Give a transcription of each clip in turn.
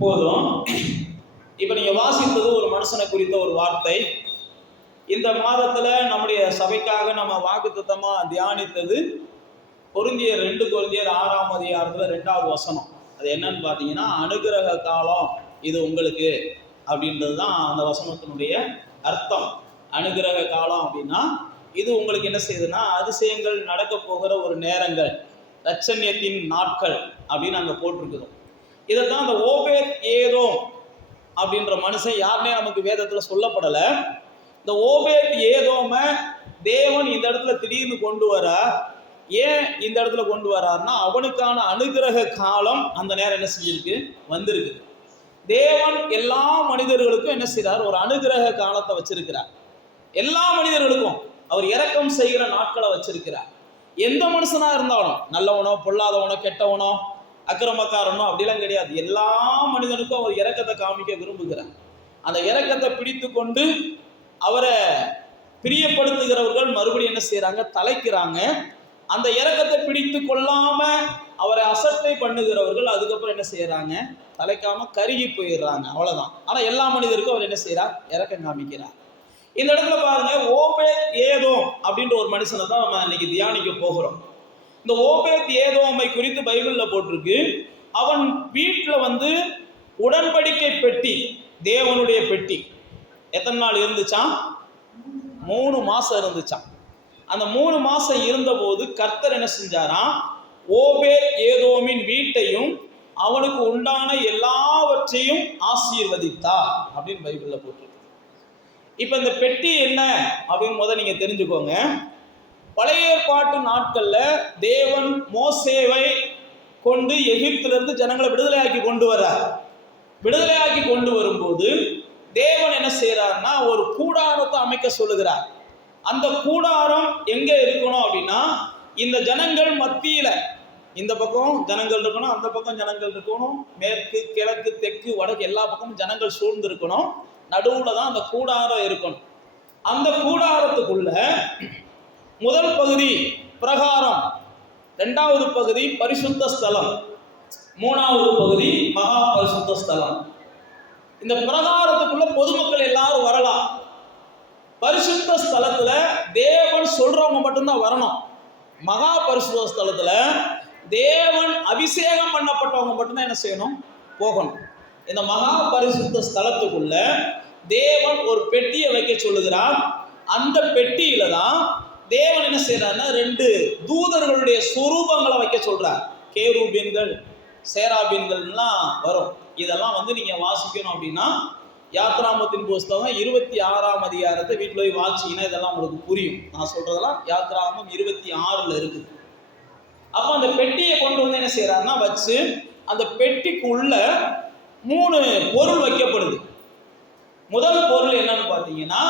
போதும். இப்ப நீங்க வாசித்தது ஒரு மனுஷனை குறித்த ஒரு வார்த்தை. இந்த மாதத்துல நம்முடைய சபைக்காக நம்ம வாக்குத்தத்தமா தியானித்தது கொரிந்தியர் 2 கொரிந்தியர் 6ஆம் அதிகாரத்துல 2வது வசனம். அது என்னன்னு பாத்தீங்கன்னா, அனுகிரக காலம் இது உங்களுக்கு அப்படின்றது தான் அந்த வசனத்தினுடைய அர்த்தம். அனுகிரக காலம் அப்படின்னா இது உங்களுக்கு என்ன செய்யுதுன்னா, அதிசயங்கள் நடக்க போகிற ஒரு நேரங்கள், ரட்சண்யத்தின் நாட்கள் அப்படின்னு அங்க போட்டிருக்குது. இதைத்தான் அந்த ஓபேத் ஏதோம் அப்படின்ற மனுஷன் யாருமே நமக்கு வேதத்துல சொல்லப்படலை. இந்த ஓபேத் ஏதோம தேவன் இந்த இடத்துல திடீர்னு கொண்டு வர, ஏன் இந்த இடத்துல கொண்டு வர்றாருன்னா அவனுக்கான அனுகிரக காலம் அந்த நேரம் என்ன செஞ்சிருக்கு, வந்திருக்கு. தேவன் எல்லா மனிதர்களுக்கும் என்ன செய்றார், ஒரு அனுகிரக காலத்தை வச்சிருக்கிறார். எல்லா மனிதர்களுக்கும் அவர் இரக்கம் செய்கிற நாட்களை வச்சிருக்கிறார். எந்த மனுஷனா இருந்தாலும், நல்லவனோ பொல்லாதவனோ கெட்டவனோ அக்கிரமக்காரனோ அப்படிலாம் கிடையாது. எல்லா மனிதனுக்கும் அவர் இரக்கத்தை காமிக்க விரும்புகிறார். அந்த இரக்கத்தை பிடித்து கொண்டு அவரை பிரியப்படுத்துகிறவர்கள் மறுபடியும் என்ன செய்யறாங்க, தலைக்கிறாங்க. அந்த இரக்கத்தை பிடித்து கொள்ளாம அவரை அசட்டை பண்ணுகிறவர்கள் அதுக்கப்புறம் என்ன செய்யறாங்க, தலைக்காம கருகி போயிடுறாங்க. அவ்வளவுதான். ஆனா எல்லா மனிதருக்கும் அவர் என்ன செய்யறார், இரக்கம் காமிக்கிறார். இந்த இடத்துல பாருங்க, ஓபேத் ஏதோம் அப்படின்ற ஒரு மனுஷனை தான் நம்ம இன்னைக்கு தியானிக்க போகிறோம். இந்த ஓபேத் ஏதோமை குறித்து பைபிள்ல போட்டிருக்கு. அவன் வீட்டுல உடன்படிக்கை பெட்டி, தேவனுடைய பெட்டி எத்தனை நாள் இருந்துச்சான், 3 மாசம் இருந்துச்சான். அந்த 3 மாசம் இருந்த போது கர்த்தர் என்ன செஞ்சாராம், ஓபேத் ஏதோமின் வீட்டையும் அவனுக்கு உண்டான எல்லாவற்றையும் ஆசீர்வதித்தார் அப்படின்னு பைபிள்ல போட்டிருக்கு. இப்ப இந்த பெட்டி என்ன அப்படின்னு முதல்ல நீங்க தெரிஞ்சுக்கோங்க. பழைய ஏற்பாட்டு நாட்கள்ல தேவன் மோசேவை கொண்டு எகிப்திலிருந்து ஜனங்களை விடுதலையாக்கி கொண்டு வர்றார். விடுதலையாக்கி கொண்டு வரும்போது தேவன் என்ன செய்யறாருன்னா ஒரு கூடாரத்தை அமைக்க சொல்லுகிறார். அந்த கூடாரம் எங்க இருக்கணும் அப்படின்னா, இந்த ஜனங்கள் மத்தியில இந்த பக்கம் ஜனங்கள் இருக்கணும், அந்த பக்கம் ஜனங்கள் இருக்கணும், மேற்கு கிழக்கு தெற்கு வடக்கு எல்லா பக்கமும் ஜனங்கள் சூழ்ந்து இருக்கணும். நடுவுல தான் அந்த கூடாரம் இருக்கணும். அந்த கூடாரத்துக்குள்ள முதல் பகுதி பிரகாரம், 2வது பகுதி பரிசுத்த ஸ்தலம், 3வது பகுதி மகா பரிசுத்த ஸ்தலம். இந்த பிரகாரத்துக்குள்ள பொதுமக்கள் எல்லாரும் வரலாம். பரிசுத்த ஸ்தலத்துல தேவன் சொல்றவங்க மட்டும்தான் வரணும். மகா பரிசுத்த ஸ்தலத்துல தேவன் அபிஷேகம் பண்ணப்பட்டவங்க மட்டும்தான் என்ன செய்யணும், போகணும். இந்த மகா பரிசுத்த ஸ்தலத்துக்குள்ள தேவன் ஒரு பெட்டியை வைக்க சொல்லுகிறார். அந்த பெட்டியில தான் தேவன் என்ன செய்யறாருன்னா 2 தூதர்களுடைய சொரூபங்களை வைக்க சொல்றார். கேருபீன்கள் சேராபீன்கள்லாம் வரும். இதெல்லாம் நீங்க வாசிக்கணும் அப்படின்னா யாத்ராமத்தின் புஸ்தகம் 26ஆம் அதிகாரத்தை வீட்டில் போய் வாசிங்கன்னா இதெல்லாம் உங்களுக்கு புரியும். நான் சொல்றதெல்லாம் யாத்ராமம் 26ல் இருக்குது. அப்ப அந்த பெட்டியை கொண்டு என்ன செய்யறாருன்னா வச்சு அந்த பெட்டிக்கு உள்ள 3 பொருள் வைக்கப்படுது. முதல் பொருள் என்னன்னு பார்த்தீங்கன்னா,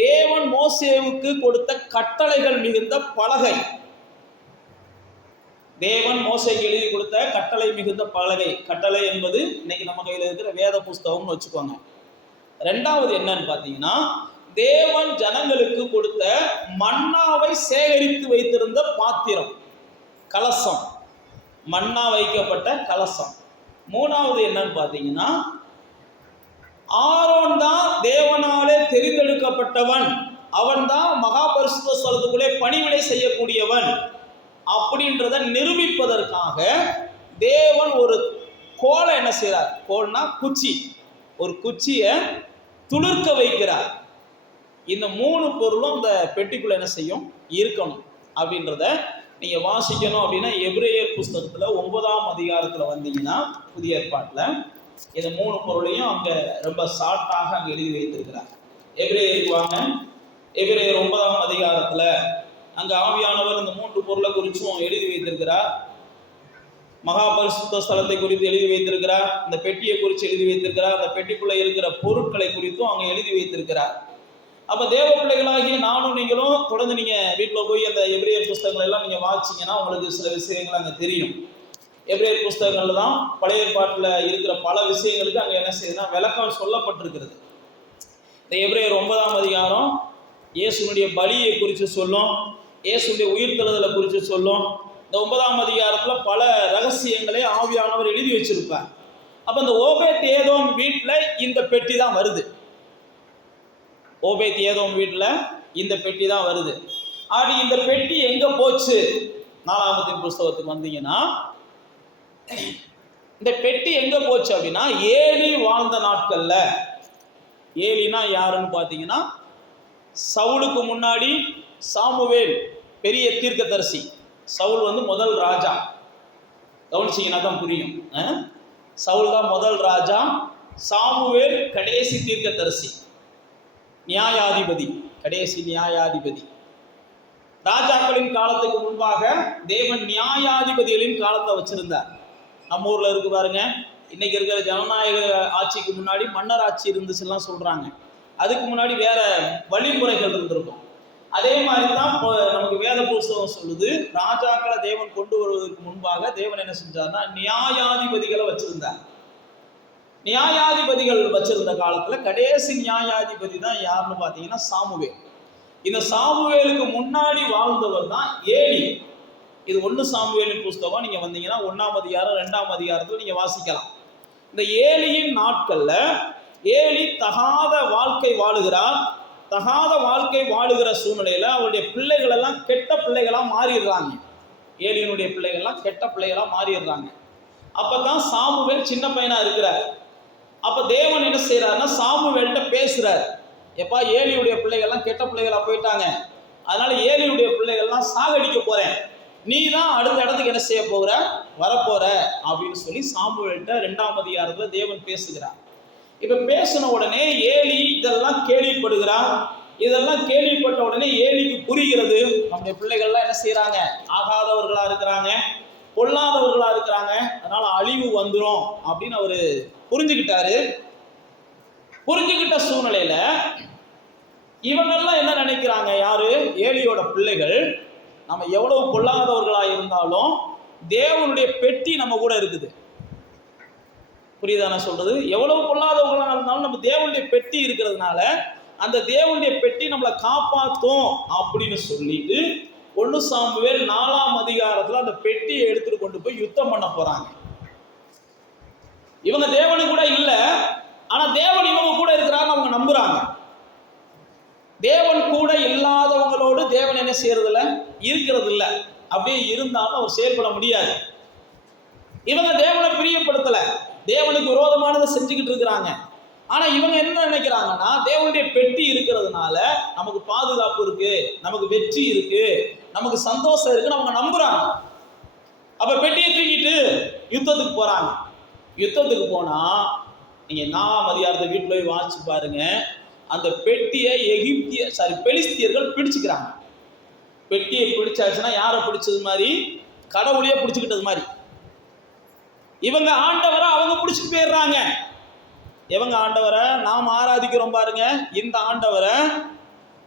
தேவன் மோசேவுக்கு கொடுத்த கட்டளைகள் மிகுந்த பலகை. தேவன் மோசேக்கு எழுதி கொடுத்த கட்டளை மிகுந்த பலகை. கட்டளை என்பது இன்னைக்கு நம்ம கையில் இருக்கிற வேத புஸ்தகம்னு வச்சுக்கோங்க. 2வது என்னன்னு பார்த்தீங்கன்னா, தேவன் ஜனங்களுக்கு கொடுத்த மன்னாவை சேகரித்து வைத்திருந்த பாத்திரம், கலசம், மன்னா வைக்கப்பட்ட கலசம். 3வது என்னன்னு பார்த்தீங்கன்னா, ஆரோன் தான் தேவனாலே தெரிந்தெடுக்கப்பட்டவன், அவன் தான் மகா பரிசுத்த ஸ்தலத்துக்குள்ளே பணிவிடை செய்யக்கூடியவன் அப்படின்றத நிரூபிப்பதற்காக தேவன் ஒரு கோலை என்ன செய்கிறார், கோல்னா குச்சி, ஒரு குச்சியை துளிர்க்க வைக்கிறார். இந்த 3 பொருளும் இந்த பெட்டிக்குள்ள என்ன செய்யும், இருக்கணும் அப்படின்றத நீங்க வாசிக்கணும். அப்படின்னா எபிரேயர் புஸ்தகத்துல 9ஆம் அதிகாரத்துல வந்தீங்கன்னா புதிய ஏற்பாட்டுல இந்த 3 பொருளையும் அங்க ரொம்ப ஷார்ட்டாக அங்க எழுதி வைத்திருக்கிறார். எபிரேயருக்கு வாங்க. எபிரேயர் 9ஆம் அதிகாரத்துல அங்க ஆவியானவர் இந்த 3 பொருளை குறிச்சும் எழுதி வைத்திருக்கிறார். மகா பரிசுத்த ஸ்தலத்தை குறித்து எழுதி வைத்திருக்கிறார். இந்த பெட்டியை குறித்து எழுதி வைத்திருக்கிறார். அந்த பெட்டிக்குள்ள இருக்கிற பொருட்களை குறித்தும் அங்க எழுதி வைத்திருக்கிறார். அப்ப தேவ பிள்ளைகளாகிய நானும் நீங்களும் தொடர்ந்து நீங்க வீட்டில் போய் அந்த எபிரேயர் புஸ்தகங்கள் எல்லாம் நீங்க வாசிச்சீங்கன்னா உங்களுக்கு சில விஷயங்கள் அங்க தெரியும். எபிரேயர் புஸ்தகங்கள்ல தான் பழைய ஏற்பாட்டில் இருக்கிற பல விஷயங்களுக்கு அங்க என்ன செய்யுதுன்னா விளக்கம் சொல்லப்பட்டிருக்கிறது. இந்த எபிரேயர் 9ஆம் அதிகாரம் இயேசுனுடைய பலியை குறித்து சொல்லும், இயேசுடைய உயிர்த்தெழுதலை குறித்து சொல்லும். இந்த 9ஆம் அதிகாரத்தில் பல ரகசியங்களை ஆவியானவர் எழுதி வச்சிருப்பார். அப்போ இந்த ஓபேத் ஏதோம் வீட்டில் இந்த பெட்டி தான் வருது. ஓபேத் ஏதோம் வீட்டில் இந்த பெட்டி தான் வருது. அப்படி இந்த பெட்டி எங்கே போச்சு? நாலாகமத்தின் புஸ்தகத்துக்கு வந்தீங்கன்னா இந்த பெட்டி எங்கே போச்சு அப்படின்னா, ஏலி வாழ்ந்த நாட்களில், ஏலினா யாருன்னு பார்த்தீங்கன்னா சவுலுக்கு முன்னாடி சாமுவேல் பெரிய தீர்க்கதரிசி. சவுல் முதல் ராஜா. கவனிச்சிங்கன்னா தான் புரியும். சவுல் தான் முதல் ராஜா, சாமுவேல் கடைசி தீர்க்கதரிசி, நியாயாதிபதி, கடைசி நியாயாதிபதி. ராஜாக்களின் காலத்துக்கு முன்பாக தேவன் நியாயாதிபதிகளின் காலத்தை வச்சிருந்தார். நம்ம ஊர்ல இருக்கு பாருங்க, இன்னைக்கு இருக்கிற ஜனநாயக ஆட்சிக்கு முன்னாடி மன்னர் ஆட்சி இருந்துச்சுலாம் சொல்றாங்க. அதுக்கு முன்னாடி வேற வழிமுறைகள் இருந்திருக்கும். அதே மாதிரி தான் நமக்கு வேத புஸ்தகம் சொல்லுது, ராஜாக்களை தேவன் கொண்டு வருவதற்கு முன்பாக தேவன் என்ன செஞ்சார்னா நியாயாதிபதிகளை வச்சிருந்தார். நியாயாதிபதிகள் வச்சிருந்த காலத்துல கடைசி நியாயாதிபதி தான் யாருன்னு பார்த்தீங்கன்னா சாமுவேல். இந்த சாமுவேலுக்கு முன்னாடி வாழ்ந்தவர் தான் ஏலி. இது 1 சாமுவேலின் புஸ்தகம் நீங்க வந்தீங்கன்னா 1ஆம் அதிகாரம் 2ஆம் அதிகாரத்தில் நீங்க வாசிக்கலாம். இந்த ஏலியின் நாட்கள்ல ஏலி தகாத வாழ்க்கை வாழுகிறார். தகாத வாழ்க்கை வாழுகிற சூழ்நிலையில அவருடைய பிள்ளைகள் எல்லாம் கெட்ட பிள்ளைகளா மாறிடுறாங்க. ஏலியினுடைய பிள்ளைகள்லாம் கெட்ட பிள்ளைகளா மாறிடுறாங்க. அப்பதான் சாமுவேல் சின்ன பையனா இருக்கிறார். அப்ப தேவன் என்ன செய்யறாருன்னா சாமுவேல்கிட்ட பேசுறாரு, எப்பா ஏலியுடைய பிள்ளைகள்லாம் கெட்ட பிள்ளைகளா போயிட்டாங்க, அதனால ஏலியுடைய பிள்ளைகள்லாம் சாகடிக்க போறேன், நீ தான் அடுத்த இடத்துக்கு என்ன செய்ய போகிற, வரப்போற அப்படின்னு சொல்லி சாமுவேல்கிட்ட 2ஆம் அதிகாரத்துல தேவன் பேசுகிறார். இப்ப பேசின உடனே ஏலி இதெல்லாம் கேள்விப்படுகிறார். இதெல்லாம் கேள்விப்பட்ட உடனே ஏலிக்கு புரிகிறது, நம்முடைய பிள்ளைகள்லாம் என்ன செய்யறாங்க, ஆகாதவர்களா இருக்கிறாங்க, பொல்லாதவர்களா இருக்கிறாங்க, அதனால அழிவு வந்துடும் அப்படின்னு அவரு புரிஞ்சுக்கிட்டாரு. புரிஞ்சுக்கிட்ட சூழ்நிலையில இவங்கெல்லாம் என்ன நினைக்கிறாங்க, யாரு, ஏலியோட பிள்ளைகள், நம்ம எவ்வளவு பொல்லாதவர்களா இருந்தாலும் தேவனுடைய பெட்டி நம்ம கூட இருக்குது. புரியுதான சொல்றது? எவ்வளவு பொல்லாதவர்களா இருந்தாலும் நம்ம தேவனுடைய பெட்டி இருக்கிறதுனால அந்த தேவனுடைய பெட்டி நம்மளை காப்பாற்றும் அப்படின்னு சொல்லிட்டு 1 சாமுவேல் 4ஆம் அதிகாரத்துல அந்த பெட்டியை எடுத்துட்டு கொண்டு போய் யுத்தம் பண்ண போறாங்க. இவங்க தேவனு கூட இல்லை, ஆனா தேவன் இவங்க கூட இருக்கிறாங்க, அவங்க நம்புறாங்க. தேவன் கூட இல்லாதவங்களோடு தேவன் என்ன செய்யறது இல்லை, இருக்கிறது இல்லை. அப்படியே இருந்தாலும் அவர் செயல்பட முடியாது. இவங்க தேவனை பிரியப்படுத்தல, தேவனுக்கு விரோதமானதை செஞ்சுக்கிட்டு இருக்கிறாங்க. ஆனா இவங்க என்ன நினைக்கிறாங்கன்னா, தேவனுடைய பெட்டி இருக்கிறதுனால நமக்கு பாதுகாப்பு இருக்கு, நமக்கு வெற்றி இருக்கு, நமக்கு சந்தோஷம் இருக்குன்னு அவங்க நம்புறாங்க. அப்ப பெட்டியை தூக்கிட்டு யுத்தத்துக்கு போறாங்க. யுத்தத்துக்கு போனா நீங்க 4ஆம் அதிகாரத்தை வீட்டுல போய் வாசிச்சு பாருங்க, அந்த பெட்டியை பெலிஸ்தியர்கள் பிடிச்சுக்கிறாங்க. பெட்டியை பிடிச்சாச்சுன்னா யாரை பிடிச்சது மாதிரி, கடவுளையே பிடிச்சுக்கிட்டது மாதிரி. இவங்க ஆண்டவரை அவங்க பிடிச்சிட்டு போயிடுறாங்க. எவங்க ஆண்டவரை நாம் ஆராதிக்கிறோம் பாருங்க, இந்த ஆண்டவரை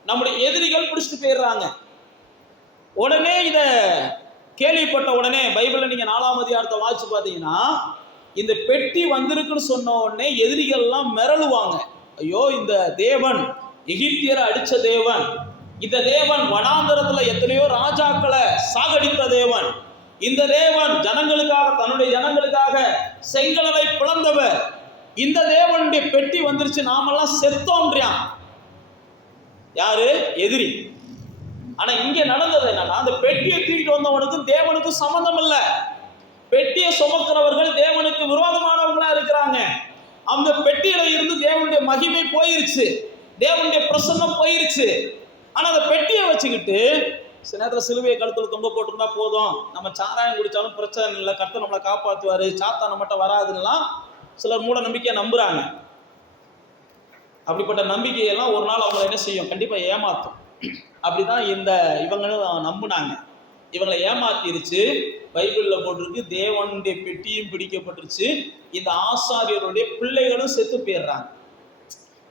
நம்முடைய எதிரிகள் பிடிச்சிட்டு போயிடுறாங்க. உடனே இத கேள்விப்பட்ட உடனே பைபிள்ல நீங்க 4ஆம் அதிகாரத்தை வாசிச்சு பார்த்தீங்கன்னா, இந்த பெட்டி வந்திருக்குன்னு சொன்ன உடனே எதிரிகள் எல்லாம் மிரளுவாங்க. ஐயோ, இந்த தேவன் எகிப்தியரை அடிச்ச தேவன், இந்த தேவன் வனாந்தரத்துல எத்தனையோ ராஜாக்களை சாகடித்த தேவன், இந்த தேவன் ஜனங்களுக்காக, தன்னுடைய ஜனங்களுக்காக செங்கடலை பிளந்தவர், இந்த தேவனுடைய பெட்டி வந்துருச்சு, நாமெல்லாம் செத்தோன்றான். யாரு? எதிரி. ஆனா இங்க நடந்தது என்னன்னா, அந்த பெட்டியை தூக்கிட்டு வந்தவனுக்கும் தேவனுக்கும் சம்பந்தம் இல்லை. பெட்டியை சுமக்கிறவர்கள் தேவனுக்கு விரோதமானவங்களா இருக்கிறாங்க. அந்த பெட்டியில இருந்து தேவனுடைய மகிமை போயிருச்சு, தேவனுடைய பிரசன்னம் போயிருச்சு. ஆனா அந்த பெட்டியை வச்சுக்கிட்டு சில நேரத்தில் சிலுவையை கழுத்துல தொங்க போட்டிருந்தா போதும், நம்ம சாராயம் குடிச்சாலும் பிரச்சனை இல்லை, கர்த்தர் நம்மளை காப்பாற்றுவாரு, சாத்தான மட்டும் வராதுன்னெலாம் சிலர் மூட நம்பிக்கையை நம்புறாங்க. அப்படிப்பட்ட நம்பிக்கையெல்லாம் ஒரு நாள் அவங்களை என்ன செய்யும், கண்டிப்பா ஏமாத்தும். அப்படிதான் இவங்களும் நம்புனாங்க. இவங்களை ஏமாத்திருச்சு. பைபிள்ல போட்டிருக்கு, தேவனுடைய பெட்டியும் பிடிக்கப்பட்டுருச்சு, இந்த ஆசாரியருடைய பிள்ளைகளும் செத்து போயிடுறாங்க.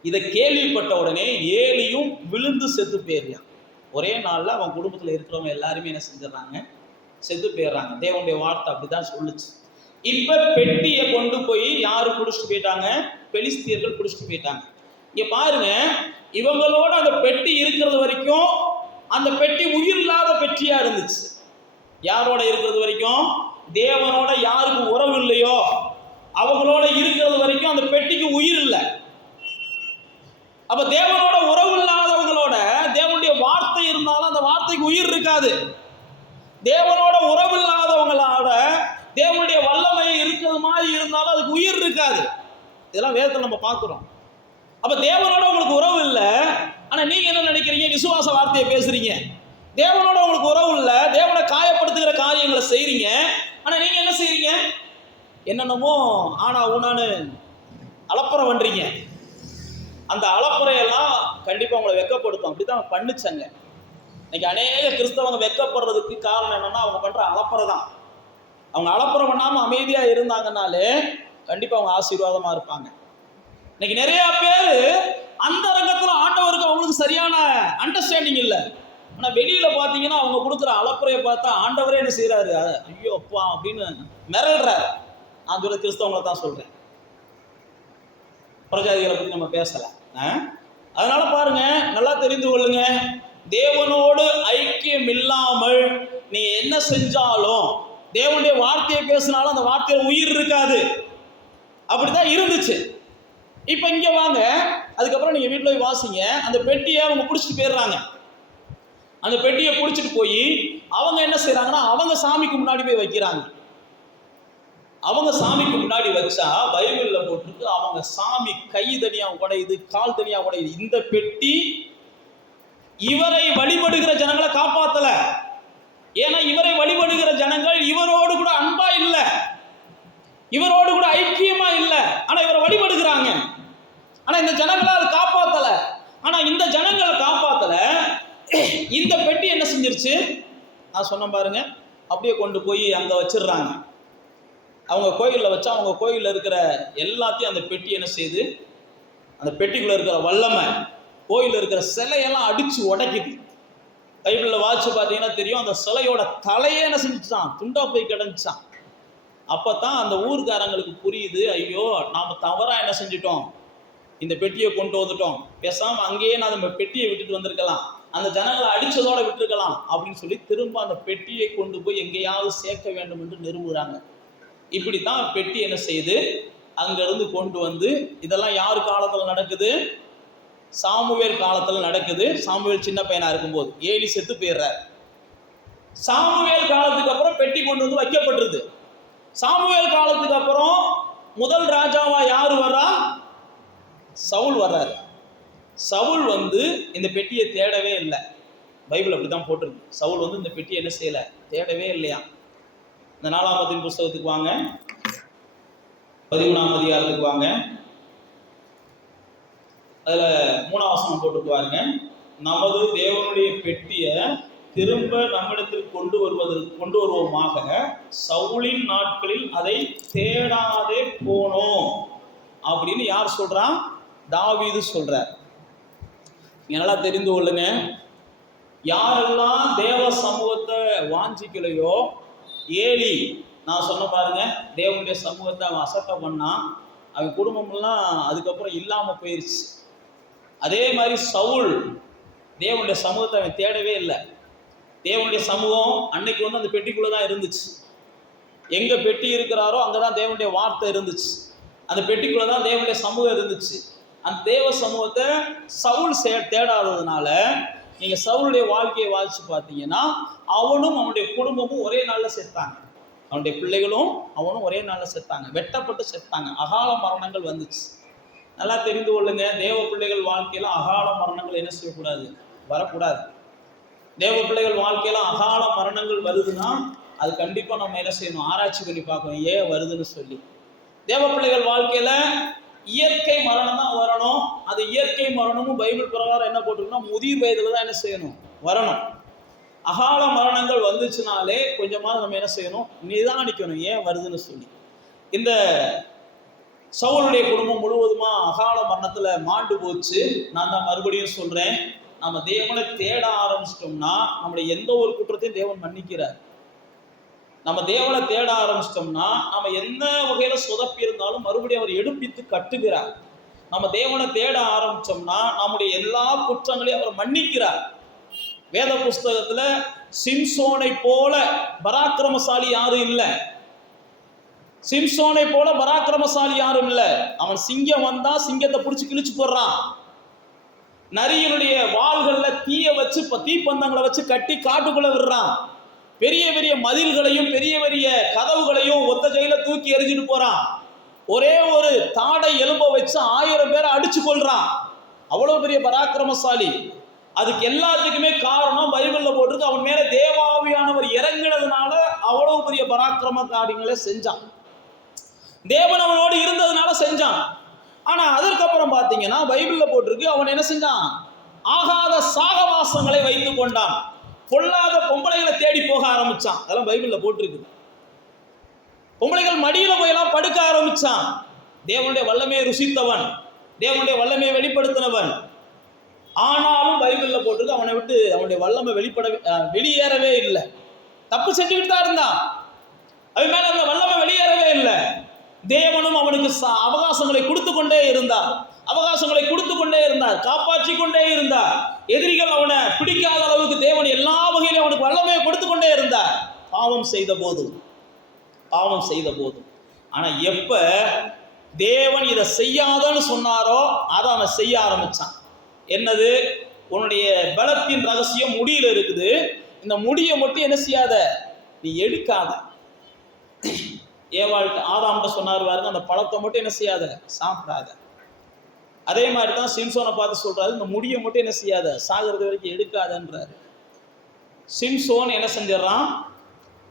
இதை கேள்விப்பட்ட உடனே ஏலியும் விழுந்து செத்து போயிடுறான். ஒரே நாள்ல அவன் குடும்பத்துல இருக்கிறவங்க எல்லாருமே என்ன செஞ்சிடறாங்க, செத்து போயிடுறாங்க. தேவனுடைய வார்த்தை அப்படிதான் சொல்லுச்சு. இப்ப பெட்டியை கொண்டு போய் யாரு பிடிச்சிட்டு போயிட்டாங்க, பெலிஸ்தியர்கள் பிடிச்சிட்டு போயிட்டாங்க. இங்க பாருங்க, இவங்களோட அந்த பெட்டி இருக்கிறது வரைக்கும் அந்த பெட்டி உயிர் இல்லாத பெட்டியா இருந்துச்சு. யாரோட இருக்கிறது வரைக்கும்? தேவனோட யாருக்கு உறவு இல்லையோ அவங்களோட இருக்கிறது வரைக்கும் அந்த பெட்டிக்கு உயிர் இல்லை. அப்ப தேவனோட உறவு இல்லாதவங்களோட தேவனுடைய வார்த்தை இருந்தாலும் அந்த வார்த்தைக்கு உயிர் இருக்காது. தேவனோட உறவு இல்லாதவங்களோட தேவனுடைய வல்லமை இருக்கிறது மாதிரி இருந்தாலும் அதுக்கு உயிர் இருக்காது. இதெல்லாம் வேதத்தில் நம்ம பார்க்கிறோம். அப்ப தேவனோட உங்களுக்கு உறவு இல்லை, ஆனா நீங்க என்ன நினைக்கிறீங்க? விசுவாச வார்த்தையை பேசுறீங்க. தேவனோட உங்களுக்கு உறவு இல்லை, தேவனை காயப்படுத்துகிற காரியங்களை செய்றீங்க. ஆனா நீங்க என்ன செய்றீங்க? என்னென்னமோ ஆனா ஊனான்னு அலப்பறை பண்றீங்க. அந்த அலப்பறையெல்லாம் கண்டிப்பா உங்களை வெட்கப்படுத்தும். அப்படிதான் பண்ணுச்சாங்க. இன்னைக்கு அநேக கிறிஸ்தவங்க வெட்கப்படுறதுக்கு காரணம் என்னன்னா அவங்க பண்ற அலப்பறை தான். அவங்க அலப்பறை பண்ணாம அமைதியா இருந்தாங்கனாலே கண்டிப்பா அவங்க ஆசீர்வாதமா இருப்பாங்க. இன்னைக்கு நிறைய பேர் அந்த ரங்கத்துல ஆண்டவருக்கு அவங்களுக்கு சரியான அண்டர்ஸ்டாண்டிங் இல்லை. ஆனா வெளியில பாத்தீங்கன்னா அவங்க கொடுக்குற அலப்பறையை பார்த்தா ஆண்டவரே என்ன செய்யறாரு? ஐயோ அப்பா அப்படின்னு மிரள்றாரு. நான் சொல்ல கிறிஸ்தவங்களை தான் சொல்றேன், பிரஜாதிகளை பத்தி நம்ம பேசல. அதனால பாருங்க, நல்லா தெரிந்து கொள்ளுங்க, தேவனோடு ஐக்கியம் இல்லாமல் நீ என்ன செஞ்சாலும், தேவனுடைய வார்த்தையை பேசினாலும் அந்த வார்த்தையில உயிர் இருக்காது. அப்படித்தான் இருந்துச்சு. இப்ப இங்க வாங்க, அதுக்கப்புறம் நீங்க வீட்டுல போய் வாசிங்க. அந்த பெட்டியை அவங்க பிடிச்சிட்டு போயிடுறாங்க. அந்த பெட்டியை பிடிச்சிட்டு போய் அவங்க என்ன செய்யறாங்கன்னா அவங்க சாமிக்கு முன்னாடி போய் வைக்கிறாங்க. அவங்க சாமிக்கு முன்னாடி வச்சா பைபிள்ல போட்டுருக்கு, அவங்க சாமி கை தனியா உடையுது, கால் தனியா உடையுது. இந்த பெட்டி இவரை வழிபடுகிற ஜனங்களை காப்பாத்தல. ஏன்னா இவரை வழிபடுகிற ஜனங்கள் இவரோடு கூட அன்பா இல்ல, இவரோடு கூட ஐக்கியமா இல்ல. ஆனா இவரை வழிபடுகிறாங்க. ஆனா இந்த ஜனங்களை அது காப்பாத்தல. ஆனா இந்த ஜனங்களை காப்பாத்தல. இந்த பெட்டி என்ன செஞ்சிருச்சு? நான் சொன்ன பாருங்க, அப்படியே கொண்டு போய் அங்க வச்சிடுறாங்க. அவங்க கோயிலில் வச்சா அவங்க கோயிலில் இருக்கிற எல்லாத்தையும் அந்த பெட்டி என்ன செய்யுது? அந்த பெட்டிக்குள்ள இருக்கிற வல்லமை கோயிலில் இருக்கிற சிலையெல்லாம் அடிச்சு உடைக்குது. பைபிளில் வாட்சி பார்த்தீங்கன்னா தெரியும், அந்த சிலையோட தலையே என்ன செஞ்சுச்சான்? துண்டா போய் கிடந்துச்சான். அப்பதான் அந்த ஊர்காரங்களுக்கு புரியுது, ஐயோ நாம தவறா என்ன செஞ்சிட்டோம், இந்த பெட்டியை கொண்டு வந்துட்டோம், பேசாம அங்கேயே நான் அந்த பெட்டியை விட்டுட்டு வந்திருக்கலாம், அந்த ஜனங்களை அடிச்சதோட விட்டுருக்கலாம் அப்படின்னு சொல்லி திரும்ப அந்த பெட்டியை கொண்டு போய் எங்கேயாவது சேர்க்க வேண்டும் என்று நிறுவுறாங்க. இப்படித்தான் பெட்டி என்ன செய்யுது? அங்கிருந்து கொண்டு வந்து, இதெல்லாம் யாரு காலத்துல நடக்குது? சாமுவேல் காலத்துல நடக்குது. சாமுவேல் சின்ன பையனா இருக்கும்போது, ஏலி செத்து போயிடுறார். சாமுவேல் காலத்துக்கு அப்புறம் பெட்டி கொண்டு வந்து வைக்கப்பட்டிருது. சாமுவேல் காலத்துக்கு அப்புறம் முதல் ராஜாவா யாரு வர்றா? சவுல் வர்றாரு. சவுல் வந்து இந்த பெட்டியை தேடவே இல்லை. பைபிள் அப்படித்தான் போட்டிருக்கு. சவுல் வந்து இந்த பெட்டியை என்ன செய்யல? தேடவே இல்லையா. இந்த 4ஆம் புஸ்தகத்துக்கு வாங்க, 13ஆம் அதிகாரத்துக்கு வாங்க. அதுல 3ஆம் வசனம் போட்டுக்குவாருங்க. நமது தேவனுடைய பெட்டியை திரும்ப நம்மிடத்தில் கொண்டு வருவோமாக, சவுலின் நாட்களில் அதை தேடாதே போனோம் அப்படின்னு யார் சொல்றா? தாவீது சொல்றார். நல்லா தெரிந்து கொள்ளுங்க, யாரெல்லாம் தேவ சமூகத்தை வாஞ்சிக்கலையோ, ஏலி நான் சொன்ன பாருங்க, தேவனுடைய சமூகத்தை அவன் அசட்டை பண்ணான், அவன் குடும்பம்லாம் அதுக்கப்புறம் இல்லாம போயிருச்சு. அதே மாதிரி சவுல் தேவனுடைய சமூகத்தை அவன் தேடவே இல்லை. தேவனுடைய சமூகம் அன்னைக்கு வந்து அந்த பெட்டிக்குள்ளதான் இருந்துச்சு. எங்க பெட்டி இருக்கிறாரோ அங்கதான் தேவனுடைய வார்த்தை இருந்துச்சு. அந்த பெட்டிக்குள்ளதான் தேவனுடைய சமூகம் இருந்துச்சு. அந்த தேவ சமூகத்தை சவுல் தேடாததுனால நீங்க சவுளுடைய வாழ்க்கையை வாசிச்சு பார்த்தீங்கன்னா, அவனும் அவனுடைய குடும்பமும் ஒரே நாள்ல செத்தாங்க. அவனுடைய பிள்ளைகளும் அவனும் ஒரே நாள்ல செத்தாங்க, வெட்டப்பட்டு செத்தாங்க. அகால மரணங்கள் வந்துச்சு. நல்லா தெரிந்து கொள்ளுங்க, தேவ பிள்ளைகள் வாழ்க்கையில அகால மரணங்கள் என்ன செய்யக்கூடாது? வரக்கூடாது. தேவ பிள்ளைகள் வாழ்க்கையில அகால மரணங்கள் வருதுன்னா அது கண்டிப்பா நம்ம என்ன செய்யணும்? ஆராய்ச்சி பண்ணி பார்க்கணும், ஏன் வருதுன்னு சொல்லி. தேவ பிள்ளைகள் வாழ்க்கையில இயற்கை மரணம் தான் வரணும். அது இயற்கை மரணமும் பைபிள் பிரகாரம் என்ன போட்டிருக்கோம்னா முதிர் வயதுல தான் என்ன செய்யணும்? வரணும். அகால மரணங்கள் வந்துச்சுனாலே கொஞ்சமாக நம்ம என்ன செய்யணும்? நிதானிக்கணும், ஏன் வருதுன்னு சொல்லி. இந்த சவுளுடைய குடும்பம் முழுவதுமா அகால மரணத்துல மாண்டு போச்சு. நான் தான் மறுபடியும் சொல்றேன், நம்ம தேவனை தேட ஆரம்பிச்சிட்டோம்னா நம்முடைய எந்த ஒரு குற்றத்தையும் தேவன் மன்னிக்கிறார். நம்ம தேவனை தேட ஆரம்பிச்சிட்டோம்னா நம்ம எந்த வகையில சொதப்பி இருந்தாலும் மறுபடியும் அவர் எடுப்பித்து கட்டுகிறார். நம்ம தேவனை தேட ஆரம்பிச்சோம்னா நம்முடைய எல்லா குற்றங்களையும் அவர் மன்னிக்கிறார். வேத புஸ்தகத்துல சிம்சோனை போல பராக்கிரமசாலி யாரும் இல்லை. சிம்சோனை போல பராக்கிரமசாலி யாரும் இல்லை. அவன் சிங்கம் வந்தா சிங்கத்தை பிடிச்சி கிழிச்சு போடுறான். நரியினுடைய வாள்கள்ல தீய வச்சு தீப்பந்தங்களை வச்சு கட்டி காட்டுக்குள்ள விடுறான். பெரிய பெரிய மதில்களையும் பெரிய பெரிய கதவுகளையும் ஒத்த கையில தூக்கி எறிஞ்சிட்டு போறான். ஒரே ஒரு தாடை எலும்ப வச்சு 1000 பேரை அடிச்சு கொள்றான். அவ்வளவு பெரிய பராக்கிரமசாலி. அதுக்கு எல்லாத்துக்குமே காரணம் பைபிள்ல போட்டிருக்கு, அவன் மேல தேவாவியானவர் இறங்கினதுனால அவ்வளவு பெரிய பராக்கிரம காரியங்களை செஞ்சான். தேவன் அவனோடு இருந்ததுனால செஞ்சான். ஆனா அதற்கப்புறம் பாத்தீங்கன்னா பைபிள்ல போட்டிருக்கு, அவன் என்ன செஞ்சான்? ஆகாத சாகவாசங்களை வைத்துக் கொண்டான். பொல்லாத பொம்பளைகளை தேடி போக ஆரம்பிச்சான். அதெல்லாம் பைபிள்ல போட்டிருக்கு. பொம்பளைகள் மடியில போயெல்லாம் படுக்க ஆரம்பிச்சான். தேவனுடைய வல்லமையை ருசித்தவன், தேவனுடைய வல்லமையை வெளிப்படுத்தினவன். ஆனாலும் பைபிள்ல போட்டிருக்கு, அவனை விட்டு அவனுடைய வல்லமை வெளியேறவே இல்லை. தப்பு செஞ்சுக்கிட்டு தான் இருந்தான். அவன் மேல அந்த வல்லமை வெளியேறவே இல்லை. தேவனும் அவனுக்கு அவகாசங்களை கொடுத்து கொண்டே இருந்தார். காப்பாற்றி கொண்டே இருந்தார். எதிரிகள் அவனை பிடிக்காத அளவுக்கு தேவன் எல்லா வகையிலும் அவனுக்கு வல்லமையை கொடுத்து கொண்டே இருந்தார். பாவம் செய்த போதும். ஆனா எப்ப தேவன் இதை செய்யாதன்னு சொன்னாரோ அதை அவன் செய்ய ஆரம்பிச்சான். என்னது? உன்னுடைய பலத்தின் ரகசியம் முடியில இருக்குது. இந்த முடியை மட்டும் என்ன செய்யாத, நீ எடுக்காத. ஏவாள்கிட்ட ஆதாம்கிட்ட சொன்னார் பாருங்க, அந்த பழத்தை மட்டும் என்ன செய்யாத, சாப்பிடாத. அதே மாதிரி தான் சிம்சோனை பார்த்து சொல்றாரு, இந்த முடியை மட்டும் என்ன செய்யாத, சாகிறது வரைக்கும் எடுக்காதன்றாரு. சிம்சோன் என்ன செஞ்சிடறான்?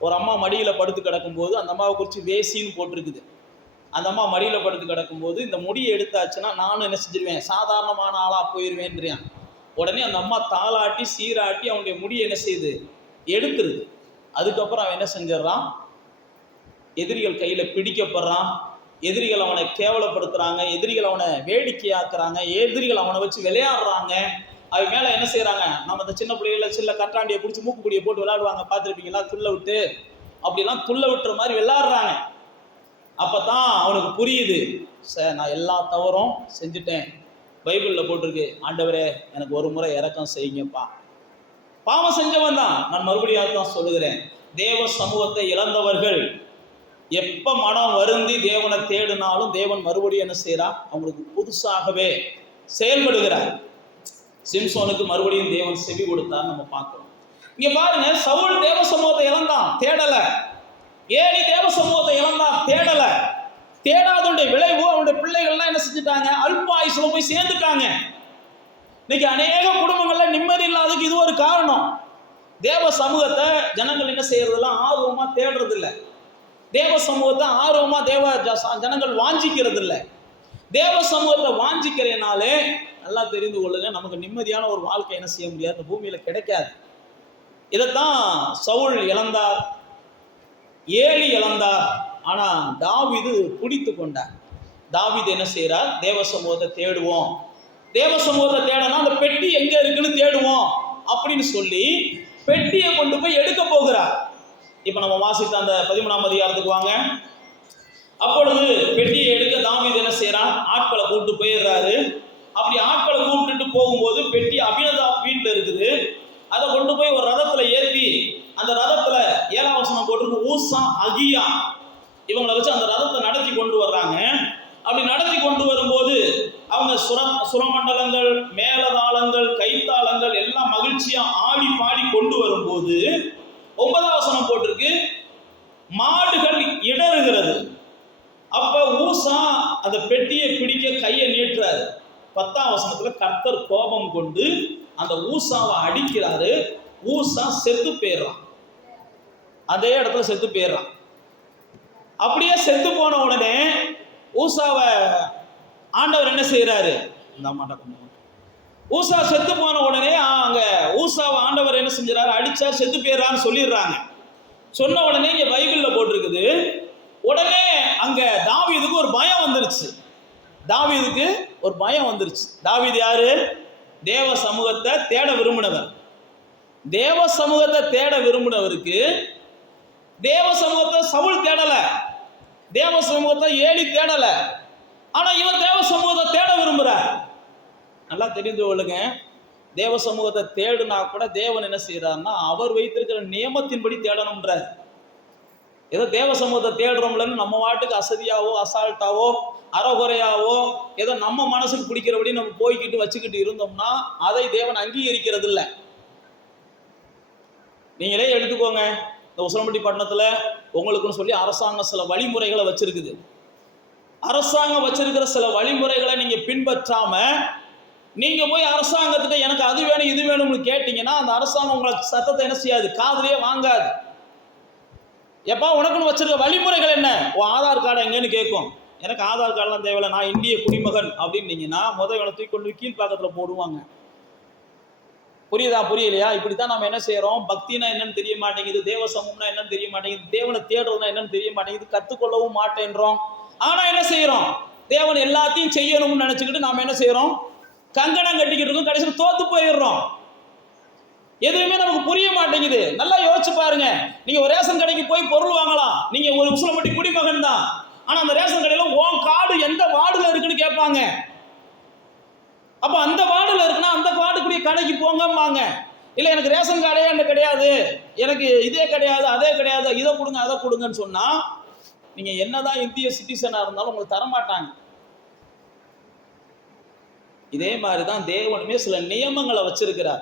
ஒரு அம்மா மடியில படுத்து கிடக்கும்போது, அந்த அம்மாவை குறித்து வேசின்னு போட்டிருக்குது. அந்த அம்மா மடியில படுத்து கிடக்கும்போது இந்த முடியை எடுத்தாச்சுன்னா நானும் என்ன செஞ்சிருவேன், சாதாரணமான ஆளா போயிடுவேன்றான். உடனே அந்த அம்மா தாளாட்டி சீராட்டி அவனுடைய முடியை என்ன செய்யுது, எடுத்துருது. அதுக்கப்புறம் அவன் என்ன செஞ்சிடறான்? எதிரிகள் கையில பிடிக்கப்படுறான். எதிரிகள் அவனை கேவலப்படுத்துறாங்க, எதிரிகள் அவனை வேடிக்கையாக்குறாங்க, எதிரிகள் அவனை வச்சு விளையாடுறாங்க. அது மேல என்ன செய்யறாங்க? நம்ம இந்த சின்ன பிள்ளைகள சில்ல கட்டாண்டியை பிடிச்சி மூக்குக்குடியை போட்டு விளையாடுவாங்க, பார்த்துருப்பீங்களா? துள்ள விட்டு அப்படிலாம் துள்ள விட்டுற மாதிரி விளையாடுறாங்க. அப்பதான் அவனுக்கு புரியுது, சார் நான் எல்லா தவறும் செஞ்சுட்டேன். பைபிளில் போட்டிருக்கு, ஆண்டவரே எனக்கு ஒரு முறை இரக்கம் செய்யுங்கப்பா. பாவம் செஞ்சவன் தான். நான் மறுபடியும் தான் சொல்லுகிறேன், தேவ சமூகத்தை இழந்தவர்கள் எப்ப மனம் வருந்தி தேவனை தேடினாலும் தேவன் மறுபடியும் என்ன செய்யறார்? அவங்களுக்கு புதுசாகவே செயல்படுகிறார். சிம்சோனுக்கு மறுபடியும் தேவன் செவி கொடுத்தார். நம்ம பார்க்கிறோம். இங்க பாருங்க, சவுல் தேவ சமூகத்தை இழந்தான், தேடல. ஏலி தேவ சமூகத்தை இழந்தான், தேடல. தேடாதோடைய விளைவு அவனுடைய பிள்ளைகள்லாம் என்ன செஞ்சுட்டாங்க? அல்ப ஆயுசுல போய் சேர்ந்துட்டாங்க. இன்னைக்கு அநேக குடும்பங்கள்ல நிம்மதி இல்லாததுக்கு இது ஒரு காரணம். தேவ சமூகத்தை ஜனங்கள் என்ன செய்யறதெல்லாம் ஆர்வமா தேடுறது இல்லை. தேவ சமூகத்தை ஆர்வமா ஜனங்கள் வாஞ்சிக்கிறது இல்லை. தேவ சமூகத்தை வாஞ்சிக்கிறனாலே நல்லா தெரிந்து கொள்ளுங்க, நமக்கு நிம்மதியான ஒரு வாழ்க்கை என்ன செய்ய முடியாது, இந்த பூமியில கிடைக்காது. இதைத்தான் சவுல் இழந்தார், ஏலி இழந்தார். ஆனா தாவீது பிடித்து கொண்டார். தாவீது என்ன செய்யறார்? தேவ சமூகத்தை தேடுவோம், தேவ சமூகத்தை தேடனா அந்த பெட்டி எங்க இருக்குன்னு தேடுவோம் அப்படின்னு சொல்லி பெட்டியை கொண்டு போய் எடுக்க போகிறார். இப்ப நம்ம வாசித்த அந்த 13ஆம் அதிகாரத்துக்கு வாங்க. அப்பொழுது பெட்டியை எடுக்க தாவீது என்ன செய்யறான்? ஆட்களை கூப்பிட்டு போயிடுறாரு. அப்படி ஆட்களை கூப்பிட்டு போகும்போது பெட்டி அபினதாப் வீட்டில் இருக்குது. அதை கொண்டு போய் ஒரு ரதத்துல ஏற்றி, அந்த ரதத்துல 7ஆம் வசனம் போட்டிருக்கு, ஊசா அகியா இவங்களை வச்சு அந்த ரதத்தை நடத்தி கொண்டு வர்றாங்க. அப்படி நடத்தி கொண்டு வரும்போது அவங்க சுரமண்டலங்கள், மேலதாளங்கள், கைத்தாளங்கள் எல்லாம் மகிழ்ச்சியா ஆடி பாடி கொண்டு வரும்போது 9ஆம் வசனம் போட்டிருக்கு, மாடுகள் இடறுகிறது. அப்ப ஊசா அந்த பெட்டியை பிடிக்க கையை நீட்டுறாரு. 10ஆம் வசனத்துல கர்த்தர் கோபம் கொண்டு அந்த ஊசாவை அடிக்கிறாரு. ஊசா செத்து போயிடுறான், அதே இடத்துல செத்து போயிடுறான். அப்படியே செத்து போன உடனே ஊசாவை ஆண்டவர் என்ன செய்யறாரு? ஊசா செத்து போன உடனே அங்க ஊசாவை ஆண்டவர் என்ன செஞ்சாரு? அடிச்சார், செத்து போயிடுறான்னு சொல்லிடுறாங்க. சொன்ன உடனே இங்க பைபிள்ல போட்டிருக்குது, உடனே அங்க தாவீதுக்கு ஒரு பயம் வந்துருச்சு. தாவீது யாரு? தேவ சமூகத்தை தேட விரும்பினவர். தேவ சமூகத்தை தேட விரும்பினவருக்கு தேவ சமூகத்தை சவுல் தேடல, தேவ சமூகத்தை ஏலி தேடல. ஆனா இவன் தேவ சமூகத்தை தேட விரும்புறார். நல்லா தெரிந்து கொள்ளுங்க, தேவ சமூகத்தை தேடுனா கூட தேவன் என்ன செய்யறாருன்னா அவர் வைத்திருக்கிற நியமத்தின்படி தேடணும்ன்றார். ஏதோ தேவ சமூகத்தை தேடுறோம்லன்னு நம்ம வாட்டுக்கு அசதியாவோ அசால்ட்டாவோ அறகுறையாவோ ஏதோ நம்ம மனசுக்கு பிடிக்கிறபடி நம்ம போய்கிட்டு வச்சுக்கிட்டு இருந்தோம்னா அதை தேவன் அங்கீகரிக்கிறது இல்லை. நீங்களே எடுத்துக்கோங்க, இந்த உசிலம்பட்டி பட்டணத்தில் உங்களுக்குன்னு சொல்லி அரசாங்கம் சில வழிமுறைகளை வச்சிருக்குது. அரசாங்கம் வச்சிருக்கிற சில வழிமுறைகளை நீங்க பின்பற்றாம நீங்க போய் அரசாங்கத்திட்ட எனக்கு அது வேணும் இது வேணும்னு கேட்டீங்கன்னா அந்த அரசாங்கம் உங்களுக்கு சத்தத்தை என்ன செய்யாது, காதுலயே வாங்காது. எப்பா உனக்குன்னு வச்சிருக்க வழிமுறைகள் என்ன, உன் ஆதார் கார்டு எங்கன்னு கேட்கும். எனக்கு ஆதார் கார்டுலாம் தேவையில்லை, நான் இந்திய குடிமகன் அப்படின்னீங்கன்னா முதல்ல தூக்கி கொண்டு கீழ்பாக்கத்தில் போடுவாங்க. புரியுதா புரியலையா? இப்படித்தான் நம்ம என்ன செய்யறோம், பக்தினா என்னன்னு தெரிய மாட்டேங்குது, தேவ சமூகம்னா என்னன்னு தெரிய மாட்டேங்குது, தேவனை தேடுறதுனா என்னன்னு தெரிய மாட்டேங்குது, கத்துக்கொள்ளவும் மாட்டேன்றோம். ஆனா என்ன செய்யறோம், தேவன் எல்லாத்தையும் செய்யணும்னு நினைச்சுக்கிட்டு நாம என்ன செய்யறோம், கங்கணம் கட்டிக்கிட்டு இருக்கோம், கடைசியில் தோத்து போயிடுறோம். எதுவுமே நமக்கு புரிய மாட்டேங்குது. நல்லா யோசிச்சு பாருங்க, நீங்க ஒரு ரேஷன் கடைக்கு போய் பொருள் வாங்கலாம், நீங்க ஒரு உசிலம்பட்டி குடிமகன் தான், ஆனா அந்த ரேஷன் கடையில உன் கார்டு எந்த வார்டுல இருக்குன்னு கேட்பாங்க. அப்ப அந்த வார்டுல இருக்குன்னா அந்த வார்டுக்குரிய கடைக்கு போங்கம்பாங்க. இல்ல எனக்கு ரேஷன் கார்டே என்ன கிடையாது, எனக்கு இதே கிடையாது அதே கிடையாது, இதை கொடுங்க அதை கொடுங்கன்னு சொன்னா நீங்க என்னதான் இந்திய சிட்டிசனா இருந்தாலும் உங்களுக்கு தரமாட்டாங்க. இதே மாதிரிதான் தேவனுமே சில நியமங்களை வச்சிருக்கிறார்.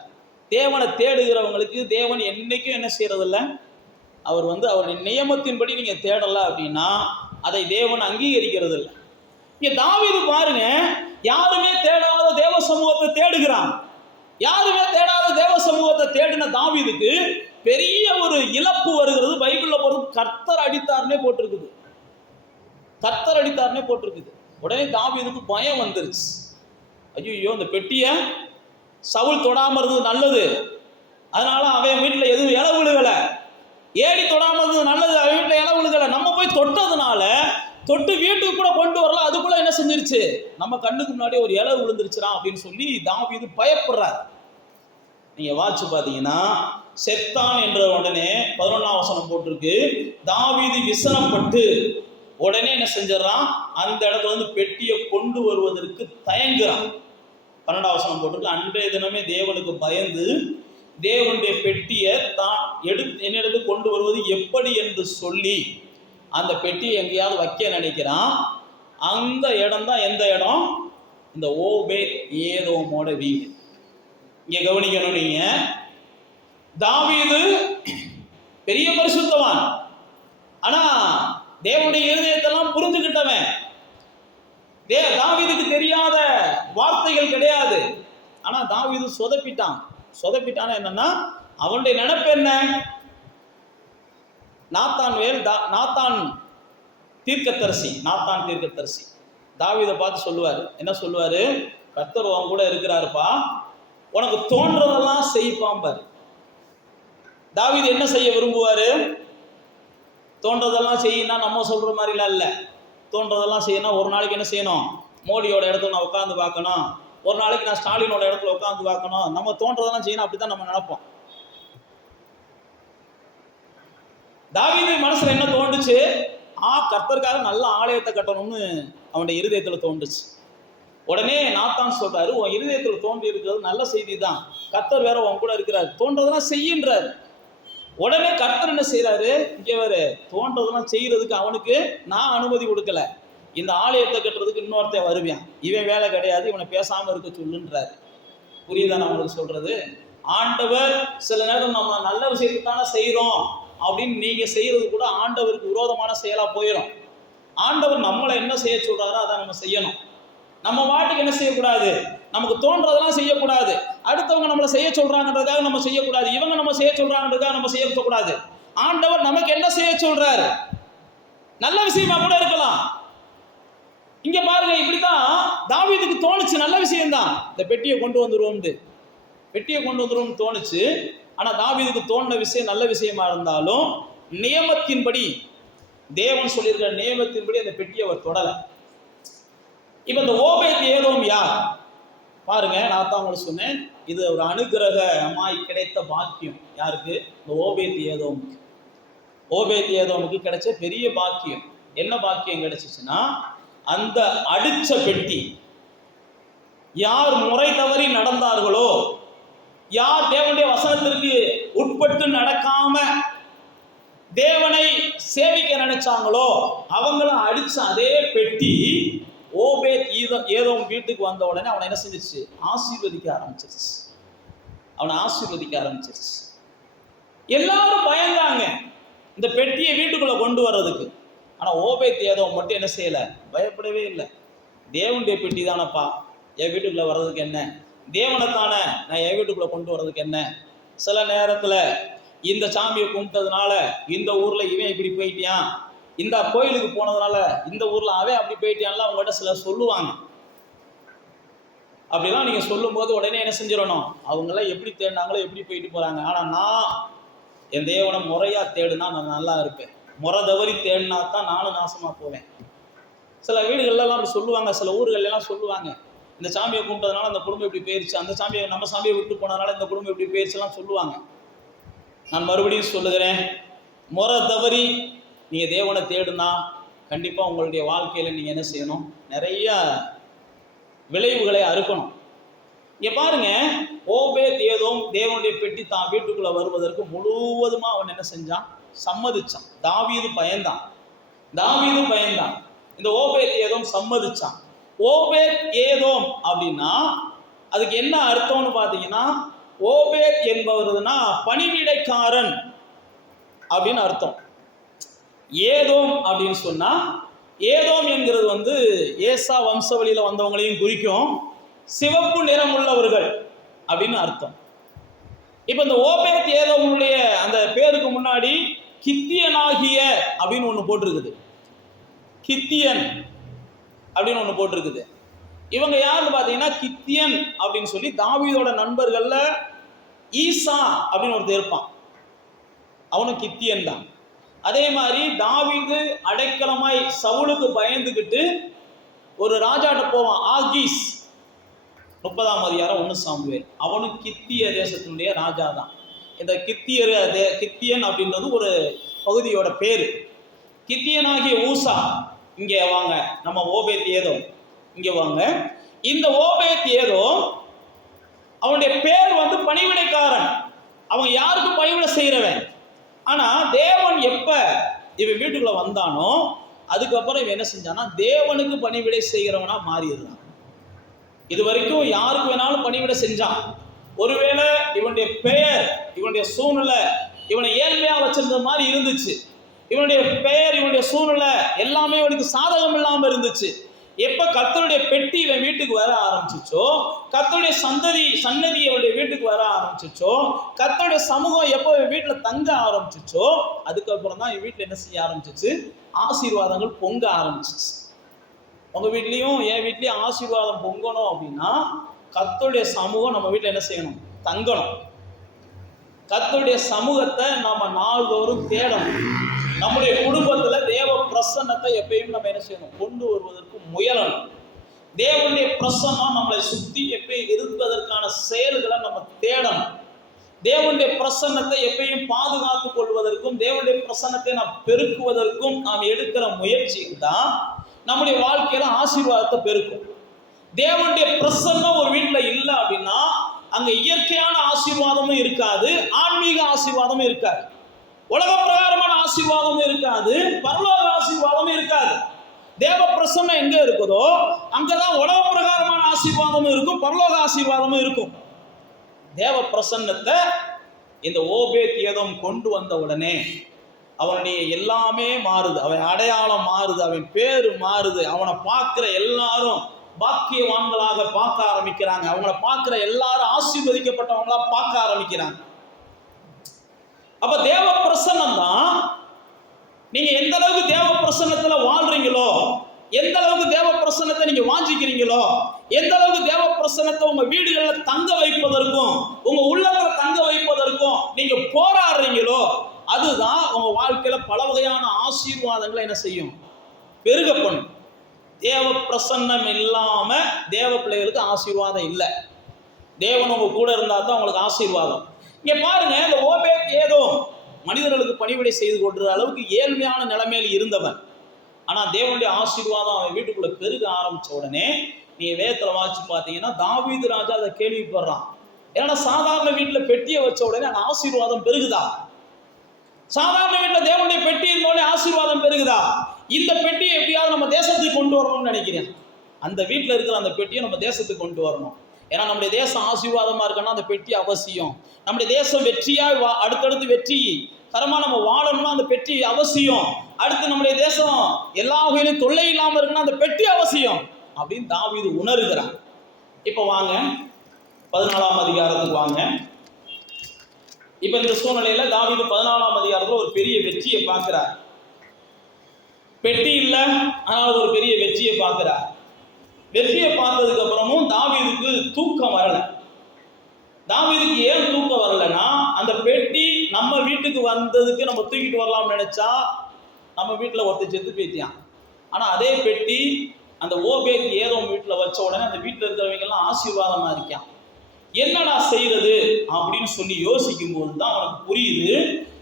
தேவனை தேடுகிறவங்களுக்கு தேவன் என்னைக்கும் என்ன செய்யறது இல்லை, அவர் அவருடைய நியமத்தின்படி நீங்க தேடல அப்படின்னா அதை தேவன் அங்கீகரிக்கிறது இல்லை. இங்க தாவீது பாருங்க, யாருமே தேடாத தேவ சமூகத்தை தேடுகிறான். யாருமே தேடாத தேவ சமூகத்தை தேடின தாவீதுக்கு பெரிய ஒரு இழப்பு வருகிறது. பைபிள்ல போறது கர்த்தர் அடித்தார்னே போட்டிருக்குது, கர்த்தர் அடித்தார்னே போட்டிருக்குது. உடனே தாவீதுக்கு பயம் வந்துருச்சு. ஐயோ இந்த பெட்டிய சவுல் தொடாம இருந்தது நல்லது, அதனால அவன் வீட்டுல எதுவும் இலை விழுகலை, ஏடி தொடாம இருந்தது நல்லது, அவன் வீட்டுல இலை விழுகலை, நம்ம போய் தொட்டதுனால தொட்டு வீட்டுக்கு கூட கொண்டு வரல, அதுக்குள்ள என்ன செஞ்சிருச்சு, நம்ம கண்ணுக்கு முன்னாடி ஒரு இலை விழுந்துருச்சுடா அப்படின்னு சொல்லி தாவீது பயப்படுறார். நீங்க வாட்சி பாத்தீங்கன்னா செத்தான் என்ற உடனே 11ஆம் வசனம் போட்டிருக்கு, தாவீது விசனப்பட்டு உடனே என்ன செஞ்சிடறான், அந்த இடத்துல இருந்து பெட்டியை கொண்டு வருவதற்கு தயங்குறான். 12ஆம் வசனம் போட்டிருக்கு, அன்றைய தினமே தேவனுக்கு பயந்து தேவனுடைய பெட்டியை தான் என்னிடத்து கொண்டு வருவது எப்படி என்று சொல்லி அந்த பெட்டியை எங்கேயாவது வைக்க நினைக்கிறான். அந்த இடம் தான் எந்த இடம், இந்த ஓபேத் ஏதோமோட வீடு. இங்க கவனிக்கணும், நீங்க தாவீது பெரிய பரிசுத்தவான், ஆனா தேவனுடைய இருதயத்தெல்லாம் புரிஞ்சுக்கிட்டவன். தாவீதுக்கு தெரியாத வார்த்தைகள் கிடையாது. ஆனா தாவீது சொதப்பிட்டான் என்னன்னா அவனுடைய நினைப்பு என்ன, நாத்தான் தீர்க்கதரிசி தாவீதை பார்த்து சொல்லுவாரு, என்ன சொல்லுவாரு, கர்த்தர் உன் கூட இருக்கிறாருப்பா, உனக்கு தோன்றதெல்லாம் செய்ப்பாம்பாரு. தாவீது என்ன செய்ய விரும்புவாரு, தோன்றதெல்லாம் செய்யினா நம்ம சொல்ற மாதிரிலாம் இல்லை. தோன்றதெல்லாம் செய்யணும், ஒரு நாளைக்கு என்ன செய்யணும், மோடியோட இடத்துல நான் உட்காந்து பார்க்கணும், ஒரு நாளைக்கு நான் ஸ்டாலினோட இடத்துல உட்காந்து பார்க்கணும், நம்ம தோன்றதெல்லாம் செய்யணும், அப்படித்தான் நம்ம நினைப்போம். தாவீது மனசுல என்ன தோண்டுச்சு, கர்த்தருக்காக நல்ல ஆலயத்தை கட்டணும்னு அவனுடைய இருதயத்துல தோண்டுச்சு. உடனே நாத்தான் சொல்றாரு, உன் இருதயத்துல தோன்றி இருக்கிறது நல்ல செய்தி தான், கர்த்தர் வேற உன் கூட இருக்கிறாரு, தோன்றதெல்லாம் செய்யின்றாரு. உடனே கர்த்தர் என்ன செய்யறாரு, இங்கே வேற தோன்றதெல்லாம் செய்யறதுக்கு அவனுக்கு நான் அனுமதி கொடுக்கல, இந்த ஆலயத்தை கட்டுறதுக்கு இன்னொருத்தன் வருவான், இவன் வேலை கிடையாது, இவனை பேசாம இருக்க சொல்லுன்றாரு. புரியுதா நான் உங்களுக்கு சொல்றது? ஆண்டவர் சில நேரம் நம்ம நல்ல விஷயத்துக்கு தானே செய்யறோம் அப்படின்னு நீங்க செய்யறது கூட ஆண்டவருக்கு விரோதமான செயலா போயிடும். ஆண்டவர் நம்மளை என்ன செய்ய சொல்றாரோ அதை நம்ம செய்யணும். நம்ம வாட்டுக்கு என்ன செய்யக்கூடாது, நமக்கு தோன்றதெல்லாம் செய்யக்கூடாது. அடுத்தவங்க நம்மளை செய்ய சொல்றாங்கன்றதுக்காக நம்ம செய்யக்கூடாது, இவங்க நம்ம செய்ய சொல்றாங்கன்றதுக்காக நம்ம செய்யக்கூடாது. ஆண்டவர் நமக்கு என்ன செய்ய சொல்றாரு, நல்ல விஷயமா கூட இருக்கலாம். இங்க பாருங்க, இப்படிதான் தாவீதுக்கு தோணுச்சு, நல்ல விஷயம்தான், இந்த பெட்டியை கொண்டு வந்துருவோம்னு தோணுச்சு. ஆனா தாவீதுக்கு தோன்ற விஷயம் நல்ல விஷயமா இருந்தாலும் நியமத்தின்படி, தேவன் சொல்லியிருக்கிற நியமத்தின்படி அந்த பெட்டியை அவர் தொடலை. இப்ப இந்த ஓபேத் ஏதோம் யார் பாருங்க, நான் தான் உங்களுக்கு சொன்னேன், இது ஒரு அனுகிரகமாய் கிடைத்த பாக்கியம். யாருக்கு? இந்த ஓபேத் ஏதோமுக்கு கிடைச்ச பெரிய பாக்கியம். என்ன பாக்கியம் கிடைச்சிச்சுன்னா, அந்த அடிச்ச பெட்டி, யார் முறை தவறி நடந்தார்களோ, யார் தேவனுடைய வசனத்திற்கு உட்பட்டு நடக்காம தேவனை சேவிக்க நினைச்சாங்களோ அவங்கள அடிச்ச அதே பெட்டி ஓபேத் ஏதோம் வீட்டுக்கு வந்த உடனே அவனை என்ன செஞ்சிச்சு? ஆசீர்வதிக்க ஆரம்பிச்சிருச்சு. அவனை ஆசீர்வதிக்க ஆரம்பிச்சிருச்சு. எல்லாரும் பயந்தாங்க இந்த பெட்டியை வீட்டுக்குள்ள கொண்டு வர்றதுக்கு. ஆனா ஓபேத் ஏதோம் மட்டும் என்ன செய்யல? பயப்படவே இல்லை. தேவனுடைய பெட்டி தானப்பா, என் வீட்டுக்குள்ள வர்றதுக்கு என்ன? தேவனை தானே நான் என் வீட்டுக்குள்ள கொண்டு வர்றதுக்கு என்ன? சில நேரத்துல இந்த சாமியை கும்பிட்டதுனால இந்த ஊர்ல இவன் இப்படி போயிட்டியான், இந்த கோயிலுக்கு போனதுனால இந்த ஊர்ல அவன் அப்படி போயிட்டியான்லாம் அவங்ககிட்ட சிலர் சொல்லுவாங்க. அப்படிலாம் நீங்க சொல்லும் போது உடனே என்ன செஞ்சிடணும்? அவங்களாம் எப்படி தேடினாங்களோ எப்படி போயிட்டு போறாங்க. ஆனா நான் என் தேவனை முறையா தேடுனா நான் நல்லா இருப்பேன். முறை தவறி தேடினா தான் நானும் நாசமா போவேன். சில வீடுகள்லாம் அப்படி சொல்லுவாங்க, சில ஊர்களெல்லாம் சொல்லுவாங்க, இந்த சாமியை கும்பிட்டதுனால அந்த குடும்பம் இப்படி போயிருச்சு, அந்த சாமியை நம்ம சாமியை விட்டு போனதுனால இந்த குடும்பம் இப்படி போயிருச்சுலாம் சொல்லுவாங்க. நான் மறுபடியும் சொல்லுகிறேன், முறை தவறி நீங்கள் தேவனை தேடுனா கண்டிப்பாக உங்களுடைய வாழ்க்கையில் நீங்கள் என்ன செய்யணும்? நிறைய விளைவுகளை அறுக்கணும். இங்கே பாருங்க, ஓபேத் ஏதோம் தேவனுடைய பெட்டி தான் வீட்டுக்குள்ளே வருவதற்கு முழுவதுமாக அவன் என்ன செஞ்சான்? சம்மதிச்சான். தாவீது பயந்தான். இந்த ஓபேத் ஏதோம் சம்மதிச்சான். ஓபேத் ஏதோம் அப்படின்னா அதுக்கு என்ன அர்த்தம்னு பார்த்தீங்கன்னா, ஓபேத் என்பவர்னா பணிவிடைக்காரன் அப்படின்னு அர்த்தம். ஏதோம் அப்படின்னு சொன்னா, ஏதோம் என்கிறது ஏசா வம்சவழியில வந்தவங்களையும் குறிக்கும். சிவப்பு நிறம் உள்ளவர்கள் அப்படின்னு அர்த்தம். இப்ப இந்த ஓபேத் ஏதோமுடைய அந்த பேருக்கு முன்னாடி கித்தியனாகிய அப்படின்னு ஒண்ணு போட்டிருக்குது. கித்தியன் அப்படின்னு ஒண்ணு போட்டிருக்குது. இவங்க யாருன்னு பார்த்தீங்கன்னா, கித்தியன் அப்படின்னு சொல்லி தாவீதோட நண்பர்கள்ல ஈசா அப்படின்னு ஒருத்தர் இருப்பான், அவனும் கித்தியன் தான். அதே மாதிரி தாவீது அடைக்கலமாய் சவுலுக்கு பயந்துக்கிட்டு ஒரு ராஜாட்ட போவான், ஆகீஸ். 30ஆம் அதிகாரம் 1 சாமுவேல். அவனும் கித்திய தேசத்தினுடைய ராஜா தான். இந்த கித்தியன் அப்படின்றது ஒரு பகுதியோட பேரு. கித்தியனாகிய ஊசா, இங்கே வாங்க, நம்ம ஓபேத் ஏதோம் இங்கே வாங்க. இந்த ஓபேத் ஏதோம் அவனுடைய பேர் பணிவிடைக்காரன். அவன் யாருக்கு பணிவிடை செய்கிறவன். ஆனா தேவன் எப்ப இவன் வீட்டுக்குள்ள வந்தானோ அதுக்கப்புறம் இவன் என்ன செஞ்சானா, தேவனுக்கு பணிவிடை செய்கிறவனா மாறிடுறான். இது வரைக்கும் யாருக்கு வேணாலும் பணிவிடை செஞ்சான். ஒருவேளை இவனுடைய பெயர், இவனுடைய சூழ்நிலை இவனை ஏழ்மையா வச்சிருந்த மாதிரி இருந்துச்சு. இவனுடைய பெயர், இவனுடைய சூழ்நிலை எல்லாமே இவனுக்கு சாதகம் இல்லாம இருந்துச்சு. எப்ப கர்த்தருடைய பெட்டி இவன் வீட்டுக்கு வர ஆரம்பிச்சிச்சோ, கர்த்தருடைய சன்னதி இவனுடைய வீட்டுக்கு வர ஆரம்பிச்சிச்சோ, கர்த்தருடைய சமூகம் எப்போ இவன் வீட்டுல தங்க ஆரம்பிச்சிச்சோ, அதுக்கப்புறம் தான் இவன் வீட்டுல என்ன செய்ய ஆரம்பிச்சிச்சு? ஆசீர்வாதங்கள் பொங்க ஆரம்பிச்சிச்சு. உங்க வீட்லயும் என் வீட்லயும் ஆசீர்வாதம் பொங்கணும் அப்படின்னா கர்த்தருடைய சமூகம் நம்ம வீட்டுல என்ன செய்யணும்? தங்கணும். கர்த்தருடைய சமூகத்தை நாம நாள்தோறும் தேடணும். நம்முடைய குடும்பத்துல தேவ பிரசன்னத்தை எப்பயும் நம்ம என்ன செய்யணும்? கொண்டு வருவதற்கு முயலணும். தேவனுடைய பிரசன்னம் நம்மளை சுத்தி எப்பயும் இருப்பதற்கான செயல்களை நம்ம தேடணும். தேவனுடைய பிரசன்னத்தை எப்பயும் பாதுகாத்துக் கொள்வதற்கும் தேவனுடைய பிரசன்னத்தை நாம் பெருக்குவதற்கும் நாம் எடுக்கிற முயற்சி தான் நம்முடைய வாழ்க்கையில ஆசீர்வாதத்தை பெருக்கும். தேவனுடைய பிரசன்னம் ஒரு வீட்டுல இல்லை அப்படின்னா அங்க இயற்கையான ஆசீர்வாதமும் இருக்காது, ஆன்மீக ஆசீர்வாதமும் இருக்காது, உலக பிரகாரமான ஆசீர்வாதமும் இருக்காது, பரலோக ஆசீர்வாதமும் இருக்காது. தேவ பிரசன்னம் எங்க இருக்குதோ அங்கதான் உலக பிரகாரமான ஆசீர்வாதமும் இருக்கும், பரலோக ஆசீர்வாதமும் இருக்கும். தேவ பிரசன்னத்தை இந்த ஓபேத் ஏதோம் கொண்டு வந்த உடனே அவனுடைய எல்லாமே மாறுது. அவன் அடையாளம் மாறுது, அவன் பேரு மாறுது. அவனை பார்க்கிற எல்லாரும் பாக்கியவான்களாக பார்க்க ஆரம்பிக்கிறாங்க. அவங்கள பார்க்கிற எல்லாரும் ஆசீர்வதிக்கப்பட்டவங்களா பார்க்க ஆரம்பிக்கிறாங்க. அப்ப தேவ பிரசன்னம் தான். நீங்க எந்த அளவுக்கு தேவ பிரசன்னத்துல வாழ்றீங்களோ, எந்த அளவுக்கு தேவ பிரசன்னத்தை நீங்க வாஞ்சிக்கிறீங்களோ, எந்த அளவுக்கு தேவ பிரசன்னத்தை உங்க வீடுகள்ல தங்க வைப்பதற்கும் உங்க உள்ளத்துல தங்க வைப்பதற்கும் நீங்க போராடுறீங்களோ, அதுதான் உங்க வாழ்க்கையில பல வகையான ஆசீர்வாதங்களை என்ன செய்யும்? பெருக பண்ணும். தேவ பிரசன்னம் இல்லாம தேவ பிள்ளைகளுக்கு ஆசீர்வாதம் இல்லை. தேவன் உங்க கூட இருந்தா தான் உங்களுக்கு ஆசீர்வாதம். இங்க பாருங்க, இந்த ஓபேத் ஏதோம் மனிதர்களுக்கு பணிவிடை செய்து கொள்ற அளவுக்கு ஏழ்மையான நிலைமையில் இருந்தவன். ஆனா தேவனுடைய ஆசீர்வாதம் அவன் வீட்டுக்குள்ள பெருக ஆரம்பிச்ச உடனே நீங்க வேதத்துல வாசிச்சு பார்த்தீங்கன்னா தாவீது ராஜா அதை கேள்விப்படுறான். ஏன்னா சாதாரண வீட்டுல பெட்டியை வச்ச உடனே அந்த ஆசீர்வாதம் பெருகுதா? சாதாரண வீட்டுல தேவனுடைய பெட்டி இருந்தோடனே ஆசீர்வாதம் பெருகுதா? இந்த பெட்டியை எப்படியாவது நம்ம தேசத்துக்கு கொண்டு வரணும்னு நினைக்கிறேன். அந்த வீட்டில் இருக்கிற அந்த பெட்டியை நம்ம தேசத்துக்கு கொண்டு வரணும். ஏன்னா நம்முடைய தேசம் ஆசீர்வாதமா இருக்கணும்னா அந்த பெட்டி அவசியம். நம்முடைய தேசம் வெற்றியா அடுத்தடுத்து வெற்றி தரமா நம்ம வாழணும்னா அந்த பெட்டி அவசியம். அடுத்து நம்முடைய தேசம் எல்லா வகையிலும் தொல்லை இல்லாம இருக்குன்னா அந்த பெட்டி அவசியம் அப்படின்னு தாவீது உணர்கிறான். இப்ப வாங்க 14ஆம் அதிகாரத்துக்கு வாங்க. இப்ப இந்த சூழ்நிலையில தாவீது 14ஆம் அதிகாரத்துல ஒரு பெரிய வெற்றியை பார்க்கிறார். பெட்டி இல்ல, ஆனால் ஒரு பெரிய வெற்றியை பார்க்கிறார். வெற்றியை பார்த்ததுக்கு அப்புறமும் தாவீதுக்கு தூக்கம் வரல. தாவீதுக்கு ஏன் தூக்கம் வரலன்னா, அந்த பெட்டி நம்ம வீட்டுக்கு வந்ததுக்கு நம்ம தூக்கிட்டு வரலாம்னு நினைச்சா நம்ம வீட்டுல ஒருத்தர் செத்து போயிட்டான். ஆனா அதே பெட்டி அந்த ஓபேத் ஏதோம் வீட்டுல வச்ச உடனே அந்த வீட்டுல இருக்கிறவங்க எல்லாம் ஆசீர்வாதமா இருக்கான். என்னடா செய்யறது அப்படின்னு சொல்லி யோசிக்கும் போது தான் அவனுக்கு புரியுது,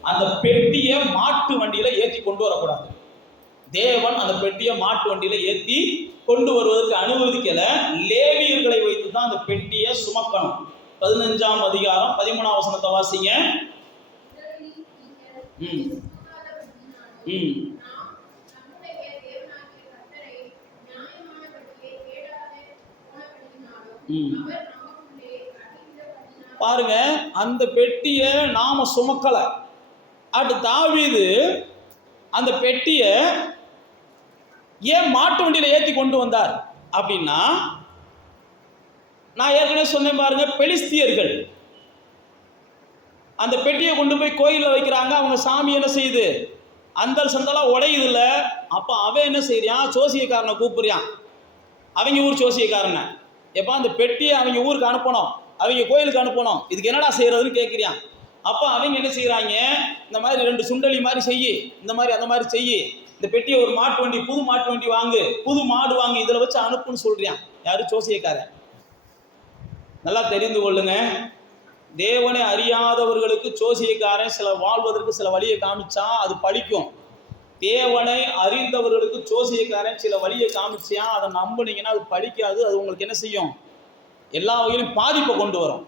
அந்த பெட்டியை மாட்டு வண்டியில ஏற்றி கொண்டு வரக்கூடாது. தேவன் அந்த பெட்டியை மாட்டு வண்டியில ஏற்றி கொண்டு வருவதற்கு அனுமதிக்கல. லேவியர்களை வைத்து தான் அந்த பெட்டியை சுமக்கணும். 15ஆம் அதிகாரம் 13ஆம் வசனத்தை வாசிங்க. பாருங்க, அந்த பெட்டியை நாம சுமக்கல. அடுத்து தாவீது அந்த பெட்டியை ஏன் மாட்டு வண்டியில ஏற்றி கொண்டு வந்தார் அப்படின்னா, நான் ஏற்கனவே சொன்னேன் பாருங்க, பெலிஸ்தியர்கள் அந்த பெட்டியை கொண்டு போய் கோயிலில் வைக்கிறாங்க. அவங்க சாமி என்ன செய்யுது, அந்தல் சந்தலா உடையுது இல்ல. அப்ப அவன் என்ன செய்யறான், ஜோசியக்காரனை கூப்பிடுறான். அவங்க ஊர் ஜோசியக்காரனை, எப்ப அந்த பெட்டியை அவங்க ஊருக்கு அனுப்பணும், அவங்க கோயிலுக்கு அனுப்பணும், இதுக்கு என்னடா செய்யறதுன்னு கேட்கிறான். அப்போ அவங்க என்ன செய்யறாங்க, இந்த மாதிரி 2 சுண்டலி மாதிரி செய்யி, இந்த மாதிரி அந்த மாதிரி செய்யி, இந்த பெட்டியை ஒரு மாட்டு வண்டி, புது மாட்டு வண்டி வாங்கு, புது மாடு வாங்கி இதில் வச்சு அனுப்புன்னு சொல்றான். யாரு, ஜோசியக்காரன். நல்லா தெரிந்து கொள்ளுங்க, தேவனை அறியாதவர்களுக்கு ஜோசியக்காரன் சில வாழ்வதற்கு சில வழியை காமிச்சா அது பழிக்கும். தேவனை அறிந்தவர்களுக்கு ஜோசியக்காரன் சில வழியை காமிச்சியா அதை நம்புனீங்கன்னா அது பழிக்காது. அது உங்களுக்கு என்ன செய்யும், எல்லா வகையிலும் பாதிப்பை கொண்டு வரும்.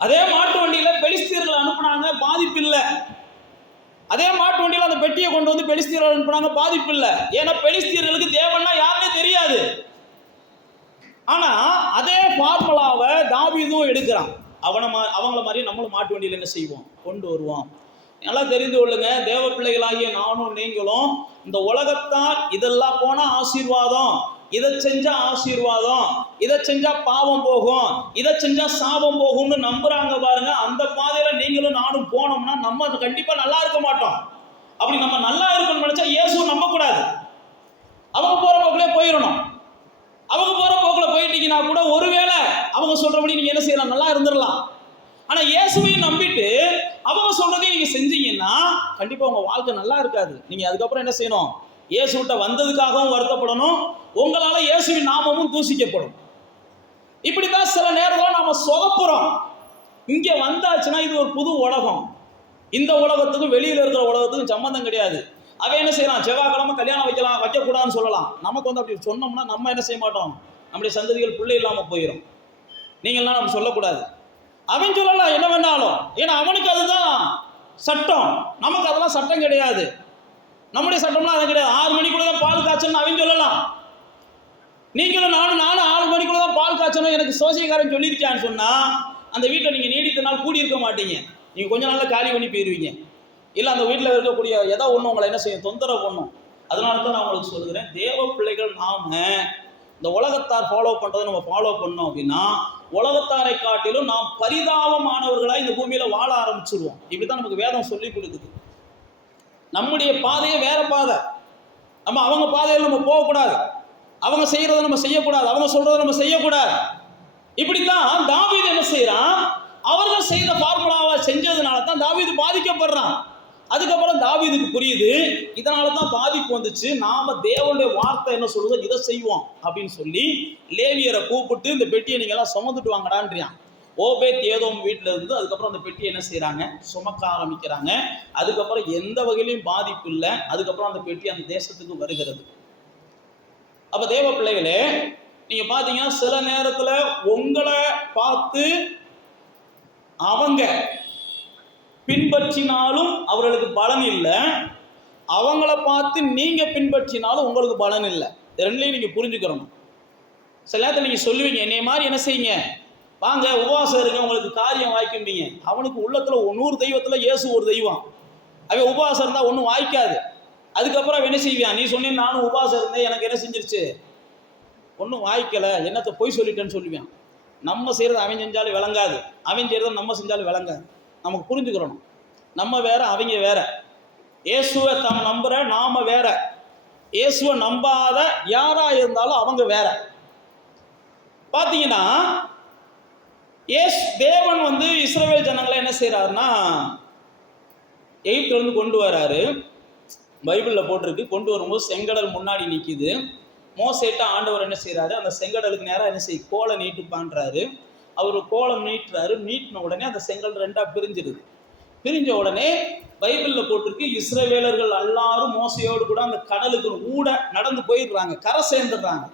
அதே மாட்டு வண்டியில பெலிஸ்தியர்கள் அனுப்புனாங்க, பாதிப்பு இல்லை. அதே மாட்டு வண்டியில அந்த பெட்டியை கொண்டு வந்து பெலிஸ்தியர்கள் அனுப்புனாங்க, பாதிப்பு இல்லை. ஏன்னா பெலிஸ்தியர்களுக்கு தேவன்னா யாருன்னே தெரியாது. ஆனா அதே ஃபார்முலாவை தாவீதும் எடுக்கிறான். அவங்கள மாதிரி நம்மளும் மாட்டு வண்டியில் என்ன செய்வோம், கொண்டு வருவோம். நல்லா தெரிந்து கொள்ளுங்க, தேவ பிள்ளைகளாகிய நானும் நீங்களும் இந்த உலகத்தால் இதெல்லாம் போனா ஆசீர்வாதம், இதை செஞ்சா ஆசீர்வாதம், இதை செஞ்சா பாவம் போகும், இதை செஞ்சா சாபம் போகும்னு நம்புறாங்க பாருங்க. அந்த பாதையில நீங்களும் நானும் போனோம்னா நம்ம கண்டிப்பா நல்லா இருக்க மாட்டோம். அப்படி நம்ம நல்லா இருக்கணும்னு நினைச்சா இயேசுவை நம்ப கூடாது. அவங்க போற போக்குல போயிடணும். அவங்க போற போக்குல போயிட்டீங்கன்னா கூட ஒருவேளை அவங்க சொல்றபடி நீங்க என்ன செய்யலாம், நல்லா இருந்துடலாம். ஆனா இயேசுவையும் நம்பிட்டு அவங்க சொல்றதையும் நீங்க செஞ்சீங்கன்னா கண்டிப்பா உங்க வாழ்க்கை நல்லா இருக்காது. நீங்க அதுக்கப்புறம் என்ன செய்யணும், இயேசுகிட்ட வந்ததுக்காகவும் வருத்தப்படணும், உங்களால இயேசுவின் நாமமும் தூசிக்கப்படும். இப்படித்தான் சில நேரத்தில் நாம சொதப்புறோம். இங்க வந்தாச்சுன்னா இது ஒரு புது உலகம். இந்த உலகத்துக்கும் வெளியில இருக்கிற உலகத்துக்கும் சம்பந்தம் கிடையாது. அவன் என்ன செய்யறான், செவ்வாய்க்கிழமை கல்யாணம் வைக்கக்கூடாதுன்னு சொல்லலாம். நமக்கு வந்து அப்படி சொன்னோம்னா நம்ம என்ன செய்ய மாட்டோம், நம்முடைய சந்ததிகள் பிள்ளை இல்லாம போயிடும். நீங்கள்லாம் நம்ம சொல்லக்கூடாது. அவன் சொல்லலாம் என்ன வேணாலும், ஏன்னா அவனுக்கு அதுதான் சட்டம், நமக்கு அதெல்லாம் சட்டம் கிடையாது. நம்முடைய சட்டம்லாம் அது கிடையாது. 6 மணிக்குள்ள தான் பால் காய்ச்சணும் அவன் சொல்லலாம். நீங்களும் நானும் 6 மணிக்குள்ள தான் பால் காய்ச்சணும் எனக்கு சோசியக்காரன் சொல்லியிருக்கான்னு சொன்னா அந்த வீட்டில் நீங்க நீடித்த நாள் கூடி இருக்க மாட்டீங்க. நீங்க கொஞ்ச நாள்ல காலி பண்ணி போயிருவீங்க. இல்லை அந்த வீட்டில் இருக்கக்கூடிய ஏதோ ஒன்று உங்களை என்ன செய்யும், தொந்தரவு பண்ணும். அதனால தான் நான் உங்களுக்கு சொல்லுகிறேன், தேவ பிள்ளைகள் நாம இந்த உலகத்தார் ஃபாலோ பண்றதை நம்ம ஃபாலோ பண்ணோம் அப்படின்னா உலகத்தாரை காட்டிலும் நாம் பரிதாபமானவர்களாக இந்த பூமியில வாழ ஆரம்பிச்சிருவோம். இப்படிதான் நமக்கு வேதம் சொல்லி கொடுக்குது. நம்முடைய பாதையே வேற பாதை. நம்ம அவங்க பாதையில் நம்ம போகக்கூடாது, அவங்க செய்யறதை நம்ம செய்யக்கூடாது, அவங்க சொல்றதை நம்ம செய்யக்கூடாது. இப்படித்தான் தாவீது என்ன செய்யறான், அவர்கள் செய்த ஃபார்முலாவை செஞ்சதுனால தான் தாவீது பாதிக்கப்படுறான். அதுக்கப்புறம் தாவீதுக்கு புரியுது, இதனால தான் பாதிப்பு வந்துச்சு, நாம தேவனுடைய வார்த்தை என்ன சொல்லுதோ இதை செய்வோம் அப்படின்னு சொல்லி லேவியரை கூப்பிட்டு இந்த பெட்டியை நீங்க எல்லாம் சுமந்துட்டு வாங்கடான்றான். ஓபேத் ஏதோம் வீட்டில் இருந்து அதுக்கப்புறம் அந்த பெட்டி என்ன செய்கிறாங்க, சுமக்க ஆரம்பிக்கிறாங்க. அதுக்கப்புறம் எந்த வகையிலையும் பாதிப்பு இல்லை. அதுக்கப்புறம் அந்த பெட்டி அந்த தேசத்துக்கு வருகிறது. அப்போ தேவ பிள்ளைகளே, நீங்கள் பார்த்தீங்கன்னா சில நேரத்தில் உங்களை பார்த்து அவங்க பின்பற்றினாலும் அவர்களுக்கு பலன் இல்லை, அவங்கள பார்த்து நீங்கள் பின்பற்றினாலும் உங்களுக்கு பலன் இல்லை. ரெண்டுலையும் நீங்கள் புரிஞ்சுக்கிறணும். சில நேரத்தில் நீங்கள் சொல்லுவீங்க, என்னைய மாதிரி என்ன செய்யுங்க, வாங்க உபவாசம் இருங்க, உங்களுக்கு காரியம் வாய்க்கும்பீங்க. அவனுக்கு உள்ளத்தில் 100 தெய்வத்தில் இயேசு ஒரு தெய்வம். அவன் உபவாசம் இருந்தால் ஒன்றும் வாய்க்காது. அதுக்கப்புறம் என்ன செய்வான், நீ சொன்னேன் நானும் உபவாசம் இருந்தேன், எனக்கு என்ன செஞ்சிருச்சு, ஒன்றும் வாய்க்கலை, என்னத்தை பொய் சொல்லிட்டேன்னு சொல்லுவேன். நம்ம செய்கிறது அவன் செஞ்சாலும் விளங்காது, அவன் செய்கிறத நம்ம செஞ்சாலும் விளங்காது. நமக்கு புரிஞ்சுக்கிறணும், நம்ம வேற அவங்க வேற. இயேசுவை தாம் நம்புகிற நாம வேற, இயேசுவை நம்பாத யாரா இருந்தாலும் அவங்க வேற. பார்த்தீங்கன்னா தேவன் இஸ்ரவேல் ஜனங்களை என்ன செய்கிறாருன்னா எகிப்திலிருந்து கொண்டு வராரு. பைபிளில் போட்டிருக்கு, கொண்டு வரும்போது செங்கடல் முன்னாடி நிற்கிது. மோசேட்ட ஆண்டவர் என்ன செய்கிறாரு, அந்த செங்கடலுக்கு நேராக என்ன செய்ய, கோலை நீட்டுப்பான்றாரு. அவர் கோலம் நீட்டுறாரு. நீட்டின உடனே அந்த செங்கல் 2ஆக பிரிஞ்சிருது. பிரிஞ்ச உடனே பைபிளில் போட்டிருக்கு, இஸ்ரவேலர்கள் எல்லாரும் மோசையோடு கூட அந்த கடலுக்கு ஊட நடந்து போயிடுறாங்க, கரை சேர்ந்துடுறாங்க.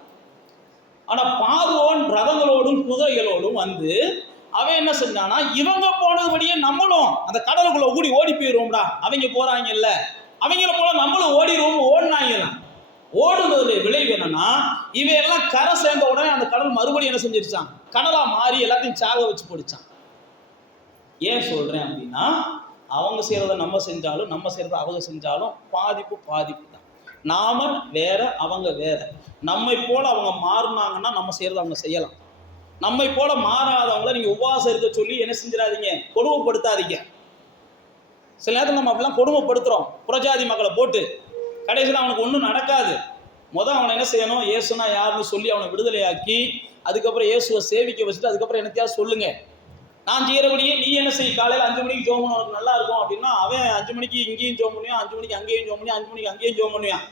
ஆனால் பார்வோன் ரதங்களோடும் குதிரைகளோடும் அவன் என்ன செஞ்சானா, இவங்க போனதுபடியே நம்மளும் அந்த கடலுக்குள்ள ஓடி போயிடுவோம்டா, அவங்க போறாங்கல்ல, அவங்கள போல நம்மளும் ஓடிடுவோம் ஓடினாங்கலாம். ஓடுனதுடைய விளைவு என்னன்னா, இவையெல்லாம் கரை சேர்ந்த உடனே அந்த கடல் மறுபடியும் என்ன செஞ்சிருச்சான், கடலா மாறி எல்லாத்தையும் சாக வச்சு போடிச்சான். ஏன் சொல்றேன் அப்படின்னா, அவங்க செய்யறத நம்ம செஞ்சாலும் நம்ம செய்யறத அவங்க செஞ்சாலும் பாதிப்பு தான். நாம வேற அவங்க வேற. நம்மை போல அவங்க மாறினாங்கன்னா நம்ம செய்யறத அவங்க செய்யலாம். நம்மை போல மாறாதவங்கள நீங்க உபவாசம் இருக்க சொல்லி என்ன செஞ்சிடாதீங்க, கொடுமைப்படுத்தாதீங்க. சில நேரத்தில் நம்ம அப்படிலாம் கொடுமைப்படுத்துறோம் புறஜாதி மக்களை போட்டு. கடைசியில் அவனுக்கு ஒன்றும் நடக்காது. அவனை என்ன செய்யணும், இயேசுனா யாருன்னு சொல்லி அவனை விடுதலையாக்கி அதுக்கப்புறம் இயேசுவை சேவிக்க வச்சுட்டு அதுக்கப்புறம் என்னத்தையா சொல்லுங்க, நான் செய்யறபடியே நீ என்ன செய்ய, காலையில் 5 மணிக்கு ஜோம் பண்ண உனக்கு நல்லா இருக்கும் அப்படின்னா அவன் 5 மணிக்கு இங்கேயும் ஜோம் பண்ணுவான், 5 மணிக்கு அங்கேயும் ஜோம் பண்ணுவான், 5 மணிக்கு அங்கேயும் ஜோம் பண்ணுவான்.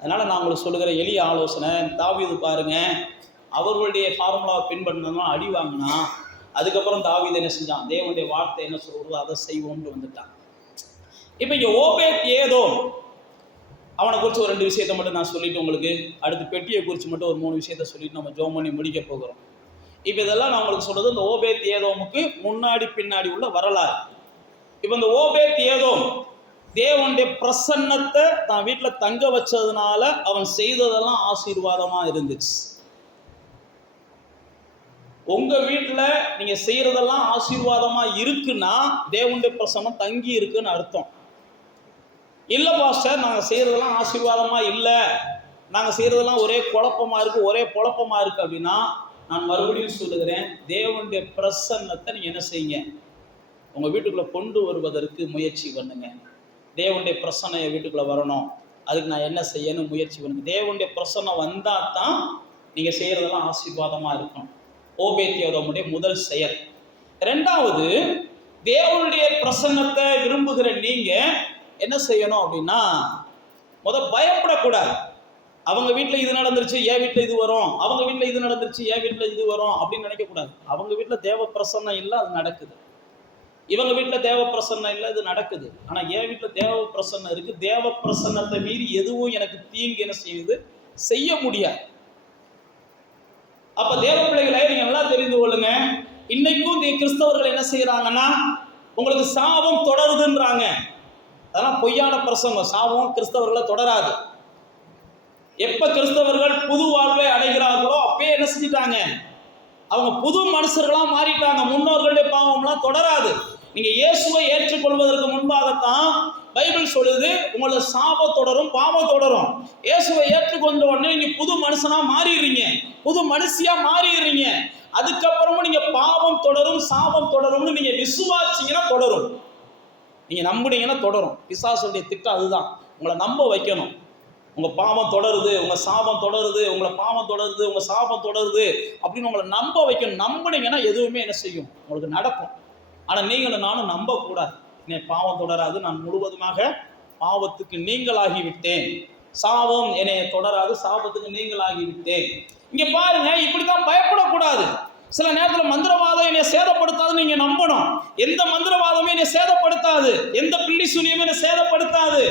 அதனால நான் உங்களுக்கு சொல்லுகிற எளிய ஆலோசனை, தாவீது பாருங்க, அவர்களுடைய ஃபார்முலாவை பின்பற்றினா அடி வாங்கினா அதுக்கப்புறம் தாவீது என்ன செஞ்சான், தேவனுடைய வார்த்தை என்ன சொல்றதோ அதை செய்வோம்னு வந்துட்டான். இப்போ இங்கே ஓபேத் ஏதோம் அவனை குறித்து ஒரு 2 விஷயத்தை மட்டும் நான் சொல்லிட்டு உங்களுக்கு அடுத்து பெட்டியை குறித்து மட்டும் ஒரு 3 விஷயத்தை சொல்லிட்டு நம்ம ஜோம் பண்ணி முடிக்க போகிறோம். இப்போ இதெல்லாம் நான் உங்களுக்கு சொல்றது இந்த ஓபேத் ஏதோமுக்கு முன்னாடி பின்னாடி உள்ள வரலாறு. இப்போ இந்த ஓபேத் ஏதோம் தேவனுடைய பிரசன்னத்தை தான் வீட்டில் தங்க வச்சதுனால அவன் செய்ததெல்லாம் ஆசீர்வாதமா இருந்துச்சு. உங்க வீட்டில் நீங்க செய்யறதெல்லாம் ஆசீர்வாதமா இருக்குன்னா தேவனுடைய பிரசன்னம் தங்கி இருக்குன்னு அர்த்தம். இல்ல பாஸ்டர், நாங்கள் செய்யறதெல்லாம் ஆசீர்வாதமா இல்லை, நாங்கள் செய்யறதெல்லாம் ஒரே குழப்பமா இருக்கு, ஒரே குழப்பமா இருக்கு அப்படின்னா நான் மறுபடியும் சொல்லுகிறேன், தேவனுடைய பிரசன்னத்தை நீங்க என்ன செய்யுங்க, உங்க வீட்டுக்குள்ள கொண்டு வருவதற்கு முயற்சி பண்ணுங்க. தேவனுடைய பிரசன்னம் வீட்டுக்குள்ள வரணும், அதுக்கு நான் என்ன செய்யணும் முயற்சி பண்ணுங்க. தேவனுடைய பிரசன்னம் வந்தா தான் நீங்க செய்யறதெல்லாம் ஆசீர்வாதமா இருக்கும். ஓபேத் ஏதோமுடைய முதல் செயல். 2வது, தேவனுடைய பிரசன்னத்தை விரும்புகிற நீங்க என்ன செய்யணும் அப்படின்னா, பயப்படக்கூடாது. அவங்க வீட்டில் இது நடந்துருச்சு என் வீட்டில் இது வரும், அவங்க வீட்டில் இது நடந்துருச்சு என் வீட்டில் இது வரும் அப்படின்னு நினைக்கக்கூடாது. அவங்க வீட்டில் தேவ பிரசன்னம் இல்லை, அது நடக்குது. இவங்க வீட்டில் தேவ பிரசன்னம் இல்லை, இது நடக்குது. ஆனால் என் வீட்டில் தேவ பிரசன்னம் இருக்கு. தேவ பிரசன்னத்தை மீறி எதுவும் எனக்கு தீங்கு என்ன செய்யுது, செய்ய முடியாது. அப்ப தேவ பிள்ளைகளை நீங்க நல்லா தெரிந்து கொள்ளுங்க. இன்னைக்கும் கிறிஸ்தவர்கள் என்ன செய்யறாங்கன்னா, உங்களுக்கு சாபம் தொடருதுன்றாங்க. அதெல்லாம் பொய்யான பிரசங்கம். சாபம் கிறிஸ்தவர்களை தொடராது. எப்ப கிறிஸ்தவர்கள் புது வாழ்வை அடைகிறார்களோ அப்பயே என்ன செஞ்சிட்டாங்க, அவங்க புது மனுஷர்களா மாறிட்டாங்க. முன்னோர்களுடைய பாவம்லாம் தொடராது. நீங்க இயேசுவை ஏற்றுக்கொள்வதற்கு முன்பாகத்தான் பைபிள் சொல்லுது, உங்களோட சாபம் தொடரும், பாவம் தொடரும். இயேசுவை ஏற்றுக்கொண்ட உடனே நீங்க புது மனுஷனா மாறிடுறீங்க, புது மனுஷியா மாறிடுறீங்க. அதுக்கப்புறமும் நீங்க பாவம் தொடரும், சாபம் தொடரும்னு நீங்க விசுவாசிங்கன்னா தொடரும், நீங்க நம்புனீங்கன்னா தொடரும். பிசாசுடைய திட்டம் அதுதான், உங்களை நம்ப வைக்கணும். உங்க பாவம் தொடருது, உங்க சாபம் தொடருது, உங்களை பாவம் தொடருது, உங்க சாபம் தொடருது அப்படின்னு உங்களை நம்ப வைக்கணும். நம்புனீங்கன்னா எதுவுமே என்ன செய்யும், உங்களுக்கு நடக்கும். ஆனா நீங்களும் நானும் நம்பக்கூடாது. என் பாவம் தொடராது, நான் முழுவதுமாக பாவத்துக்கு நீங்களாகி விட்டேன், சாபம் என்னை தொடராது, சாபத்துக்கு நீங்களாகி விட்டேன். இங்க பாருங்க, இப்படித்தான் பயப்படக்கூடாது. சில நேரத்தில் மந்திரவாதம் என்னை சேதப்படுத்தாதுன்னு நீங்க நம்பணும். எந்த மந்திரவாதமே என்னை சேதப்படுத்தாது, எந்த பில்லி சூனியமே என்னை சேதப்படுத்தாது.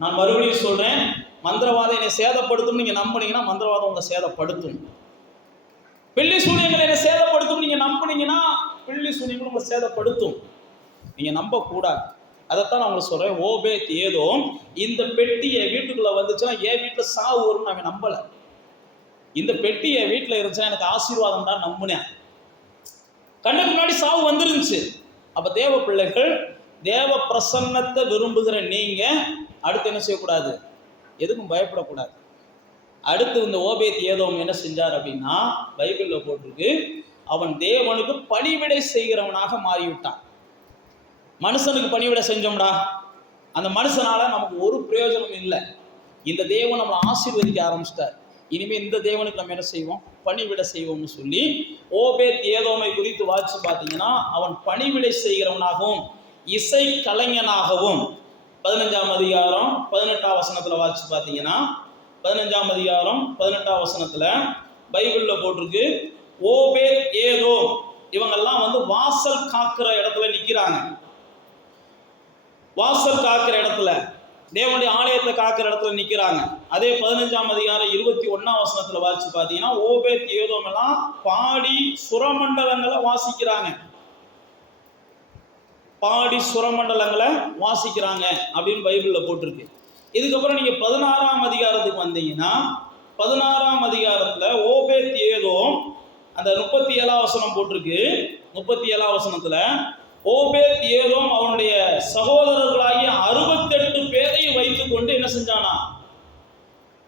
நான் மறுபடியும் சொல்றேன், மந்திரவாதம் என்னை சேதப்படுத்தும் நீங்க நம்புனீங்கன்னா மந்திரவாதம் உங்களை சேதப்படுத்தும். பில்லி சூனியங்களை என்னை சேதப்படுத்தும் நீங்க நம்புனீங்கன்னா பில்லி சூனியங்கள் உங்களை சேதப்படுத்தும். நீங்க நம்ப கூடாது. அதைத்தான் நான் உங்களுக்கு சொல்றேன். ஓபேத் ஏதோம் இந்த பெட்டியை வீட்டுக்குள்ள வந்துச்சுன்னா என் வீட்டுல சாவு வரும்னு நான் நம்பல. இந்த பெட்டியை வீட்டுல இருந்துச்சுன்னா எனக்கு ஆசீர்வாதம் தான் நம்பினேன். கண்ணுக்கு முன்னாடி சாவு வந்துருந்துச்சு. அப்ப தேவ பிள்ளைகள், தேவ பிரசன்னத்தை விரும்புகிற நீங்க அடுத்து என்ன செய்யக்கூடாது, எதுக்கும் பயப்படக்கூடாது. அடுத்து இந்த ஓபேத் ஏதோம் என்ன செஞ்சார் அப்படின்னா, பைபிள்ல போட்டிருக்கு, அவன் தேவனுக்கு பணிவிடை செய்கிறவனாக மாறிவிட்டான். மனுஷனுக்கு பணிவிடை செஞ்சோம்டா, அந்த மனுஷனால நமக்கு ஒரு பிரயோஜனம் இல்லை. இந்த தேவன் நம்மளை ஆசீர்வதிக்க ஆரம்பிச்சிட்டார். இனிமேல் இந்த தேவனுக்கு நம்ம என்ன செய்வோம், பணிவிடை செய்வோம்னு சொல்லி ஓபேத் ஏதோமை குறித்து வாசிச்சு பார்த்தீங்கன்னா, அவன் பணிவிடை செய்கிறவனாகவும் இசை கலைஞனாகவும் 15ஆம் அதிகாரம் 18ஆம் வசனத்துல வாசிச்சு பார்த்தீங்கன்னா, 15ஆம் அதிகாரம் 18ஆம் வசனத்துல பைபிள்ல போட்டிருக்கு, ஓபேத் ஏதோம் இவங்கெல்லாம் வந்து வாசல் காக்கிற இடத்துல நிக்கிறாங்க. வாசல் காக்கிற இடத்துல, தேவனுடைய ஆலயத்தை காக்கிற இடத்துல நிக்கிறாங்க. அதே 15ஆம் அதிகாரம் 21ஆம் வசனத்துல வாசிச்சு பார்த்தீங்கன்னா, ஓபேத் ஏதோம் எல்லாம் பாடி சுரமண்டலங்களை வாசிக்கிறாங்க. பாடி சுரமண்டலங்களை வாசிக்கிறாங்க அப்படின்னு பைபிள்ல போட்டிருக்கு. இதுக்கப்புறம் நீங்க 16ஆம் அதிகாரத்துக்கு வந்தீங்கன்னா, 16ஆம் அதிகாரத்துல ஓபேத் ஏதோம் அந்த 37ஆம் வசனம் போட்டிருக்கு. 37ஆம் வசனத்துல ஓபேத் ஏதோம் அவனுடைய சகோதரர்களாகிய 68 பேரையும் வைத்துக் கொண்டு என்ன செஞ்சானா,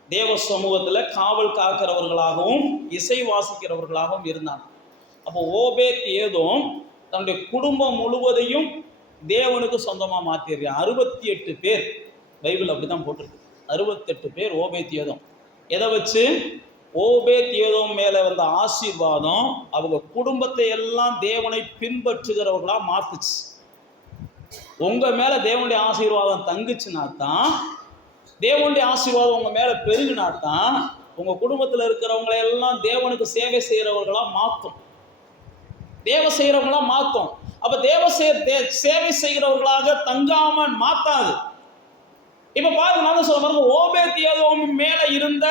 தேவ சமூகத்துல காவல் காக்கிறவர்களாகவும் இசை வாசிக்கிறவர்களாகவும் இருந்தான். அப்போ ஓபேத் ஏதோம் தன்னுடைய குடும்பம் முழுவதையும் தேவனுக்கு சொந்தமா மாத்திடுறான். 68 பேர் பைபிள் அப்படிதான் போட்டிருக்கு. 68 பேர் ஓபேத் ஏதோம். எதை வச்சு? ஓபேத் ஏதோம் மேல வந்த ஆசீர்வாதம் அவங்க குடும்பத்தை எல்லாம் தேவனை பின்பற்றுகிறவர்களா மாத்துச்சு. உங்க மேல தேவனுடைய ஆசீர்வாதம் தங்குச்சுன்னா தான், தேவனுடைய ஆசீர்வாதம் உங்க மேல பெருகினா தான் உங்க குடும்பத்தில் இருக்கிறவங்களை எல்லாம் தேவனுக்கு சேவை செய்கிறவர்களா மாற்றும். தேவ செய்கிறவங்களா மாற்றும். அப்ப சேவை செய்கிறவர்களாக தங்காம மாத்தாது. இப்ப பாருங்க, நான் சொல்ல பாருங்க, ஓபேத் ஏதோம் மேல இருந்த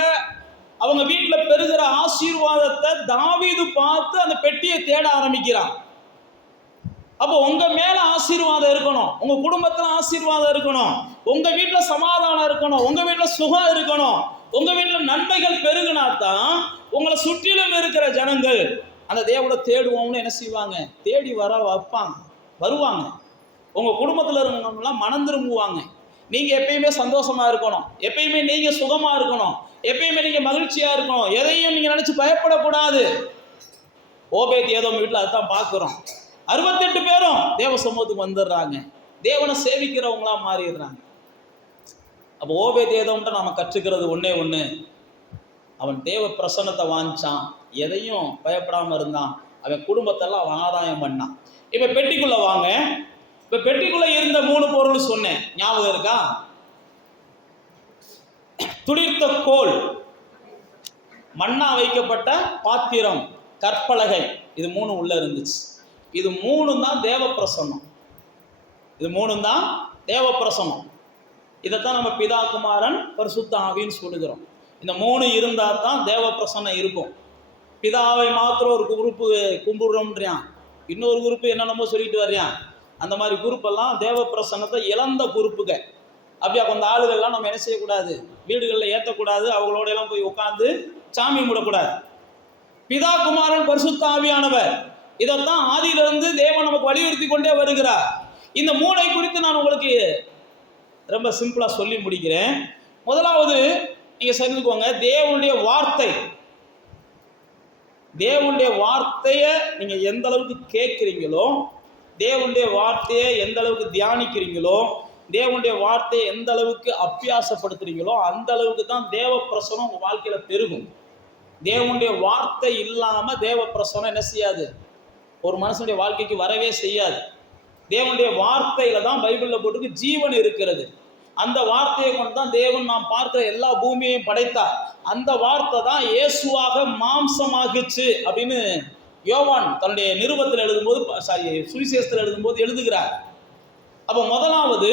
அவங்க வீட்டுல பெறுகிற ஆசீர்வாதத்தை தாவீது பார்த்து அந்த பெட்டியை தேட ஆரம்பிக்கிறான். அப்போ உங்க மேல ஆசீர்வாதம் இருக்கணும், உங்க குடும்பத்துல ஆசீர்வாதம் இருக்கணும், உங்க வீட்டுல சமாதானம் இருக்கணும், உங்க வீட்டுல சுகம் இருக்கணும், உங்க வீட்டுல நன்மைகள் பெருகினாத்தான் உங்களை சுற்றிலும் இருக்கிற ஜனங்கள் அந்த தேவனை தேடுவோம்னு என்ன செய்வாங்க, தேடி வர வைப்பாங்க, வருவாங்க. உங்க குடும்பத்துல இருக்கிறவங்கலாம் மனம் திரும்புவாங்க. நீங்க எப்பயுமே சந்தோஷமா இருக்கணும், எப்பயுமே நீங்க சுகமா இருக்கணும், எப்பயுமே நீங்க மகிழ்ச்சியா இருக்கணும், எதையும் நீங்க நினைச்சு பயப்படக்கூடாது. ஓபேத் ஏதோம் வீட்டுல அதுதான் பார்க்கிறோம். 68 பேரும் தேவ சமூகத்துக்கு வந்துடுறாங்க, தேவனை சேவிக்கிறவங்களா மாறிடுறாங்க. அப்போ ஓபேத் ஏதோம்ட்ட நாம கற்றுக்கிறது ஒன்னே ஒண்ணு, அவன் தேவ பிரசன்னத்தை வாஞ்சான், எதையும் பயப்படாம இருந்தான், அவன் குடும்பத்தெல்லாம் அவன் ஆதாயம் பண்ணான். இப்ப பெட்டிக்குள்ள வாங்க. இப்ப பெட்டிக்குள்ள இருந்த 3 பொருள் சொன்னேன், ஞாபகம் இருக்கா? துளிர்த்த கோல், மண்ணா வைக்கப்பட்ட பாத்திரம், கற்பலகை, இது 3 உள்ள இருந்துச்சு. இது 3 தான் தேவ பிரசன்னம். இது 3 தான் தேவ பிரசன்னம். இதைத்தான் நம்ம பிதா குமாரன் பரிசுத்த ஆவின்னு சொல்லுகிறோம். இந்த 3 இருந்தா தான் தேவ பிரசன்னம் இருக்கும். பிதாவை மாத்திரம் ஒரு குரூப்பு கும்பிடுறோம்ன்றான், இன்னொரு குரூப்பு என்னென்னமோ சொல்லிட்டு வர்றான். அந்த மாதிரி குரூப்பெல்லாம் தேவ பிரசன்னத்தை இழந்த குரூப்புக. அப்படியா அந்த ஆளுகள்லாம் நம்ம என்ன செய்யக்கூடாது, வீடுகளில் ஏற்றக்கூடாது, அவங்களோட எல்லாம் போய் உட்காந்து சாமி மூடக்கூடாது. பிதா குமாரன் பரிசுத்த ஆவியானவர், இதைத்தான் ஆதியிலிருந்து தேவன் நமக்கு வலியுறுத்தி கொண்டே வருகிறார். இந்த 3 குறித்து நான் உங்களுக்கு ரொம்ப சிம்பிளா சொல்லி முடிக்கிறேன். முதலாவது நீங்க தெரிஞ்சுக்கோங்க, தேவனுடைய வார்த்தை. தேவனுடைய வார்த்தையை நீங்க எந்த அளவுக்கு கேட்குறீங்களோ, தேவனுடைய வார்த்தையை எந்த அளவுக்கு தியானிக்கிறீங்களோ, தேவனுடைய வார்த்தையை எந்த அளவுக்கு அபியாசப்படுத்துறீங்களோ அந்த அளவுக்கு தான் தேவ பிரசனம் உங்க வாழ்க்கையில பெருகும். தேவனுடைய வார்த்தை இல்லாம தேவ பிரசனம் என்ன செய்யாது, ஒரு மனுஷனுடைய வாழ்க்கைக்கு வரவே செய்யாது. தேவனுடைய வார்த்தையில தான் பைபிள்ல போட்டுக்கு ஜீவன் இருக்கிறது. அந்த வார்த்தையை கொண்டு தான் தேவன் நாம் பார்க்கிற எல்லா பூமியையும் படைத்தார். அந்த வார்த்தை தான் இயேசுவாக மாம்சமாகிச்சு அப்படின்னு யோவான் தன்னுடைய நிருபத்தில் எழுதும்போது, சுவிசேஷத்தில் எழுதும்போது எழுதுகிறார். அப்போ முதலாவது,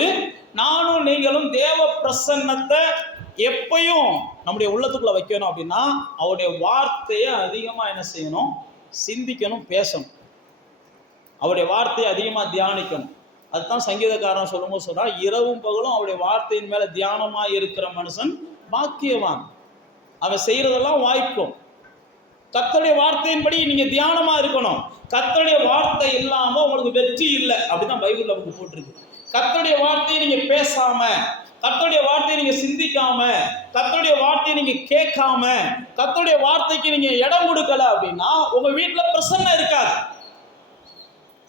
நானும் நீங்களும் தேவ பிரசன்னத்தை எப்பயும் நம்முடைய உள்ளத்துக்குள்ள வைக்கணும் அப்படின்னா அவருடைய வார்த்தையை அதிகமா என்ன செய்யணும்? சிந்திக்கணும், பேசணும். அவருடைய வார்த்தையை அதிகமா தியானிக்கணும். அதுதான் சங்கீதக்காரன் சொல்லும்போது சொல்றா, இரவும் பகலும் அவருடைய வார்த்தையின் மேல தியானமா இருக்கிற மனுஷன் பாக்கியவான். அவன் செய்யறதெல்லாம் வாய்க்கும். கர்த்தருடைய வார்த்தையின்படி நீங்க தியானமா இருக்கணும். கர்த்தருடைய வார்த்தை இல்லாம உங்களுக்கு வெற்றி இல்லை அப்படிதான் பைபிள்ல நமக்கு போட்டிருக்கு. கர்த்தருடைய வார்த்தையை நீங்க பேசாம, கர்த்தருடைய வார்த்தையை நீங்க சிந்திக்காம, கர்த்தருடைய வார்த்தையை நீங்க கேட்காம, கர்த்தருடைய வார்த்தைக்கு நீங்க இடம் கொடுக்கல அப்படின்னா உங்க வீட்டுல பிரசன்னம் இருக்காது.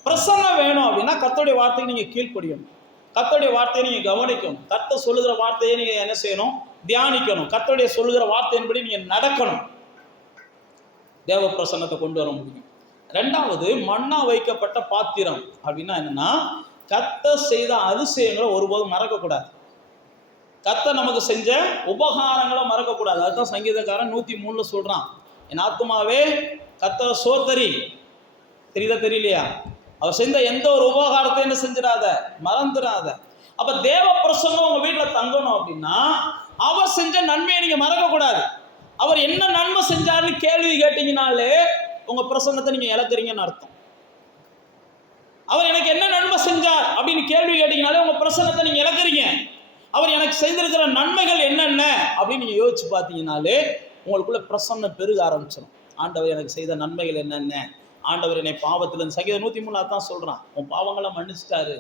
பிரசன்னம் வேணும் அப்படின்னா கர்த்தருடைய வார்த்தையை நீங்க கீழ்ப்படியணும். கர்த்தருடைய வார்த்தையை நீங்க கவனிக்கணும். கர்த்தர் சொல்லுகிற வார்த்தையை நீங்க என்ன செய்யணும்? தியானிக்கணும். கர்த்தருடைய சொல்லுகிற வார்த்தையின்படி நீங்க நடக்கணும். தேவ பிரசன்னத்தை கொண்டு வர முடியும். ரெண்டாவது, மண்ணா வைக்கப்பட்ட பாத்திரம் அப்படின்னா என்னன்னா, கர்த்தர் செய்த அதிசயங்களை ஒருபோதும் மறக்கக்கூடாது. கர்த்தர் நமக்கு செஞ்ச உபகாரங்களை மறக்கக்கூடாது. அதுதான் சங்கீதக்காரன் 103 சொல்றான், என் ஆத்துமாவே கர்த்தரை சோத்தரி. தெரியுதா தெரியலையா? அவர் செஞ்ச எந்த ஒரு உபகாரத்தை என்ன செஞ்சிடாத, மறந்துடாத. அப்ப தேவ பிரசன்னம் உங்க வீட்டுல தங்கணும் அப்படின்னா அவர் செஞ்ச நன்மையை நீங்க மறக்கக்கூடாது. அவர் என்ன நன்மை செஞ்சாருன்னு கேள்வி கேட்டீங்கனாலே உங்க பிரசன்னத்தை நீங்க இழக்கிறீங்கன்னு அர்த்தம். அவர் எனக்கு என்ன நன்மை செஞ்சார் அப்படின்னு கேள்வி கேட்டீங்கனாலே உங்க பிரசன்னத்தை நீங்க இழக்கிறீங்க. அவர் எனக்கு செய்திருக்கிற நன்மைகள் என்னென்ன அப்படின்னு நீங்க யோசிச்சு பார்த்தீங்கனாலே உங்களுக்குள்ள பிரசன்னம் பெருக ஆரம்பிச்சிடும். ஆண்டவர் எனக்கு செய்த நன்மைகள் என்னென்ன, ஆண்டவர் என்னை பாவத்திலிருந்து, சங்கீதம் 103 தான் சொல்றான், உன் பாவங்களை மன்னிச்சிட்டாரு,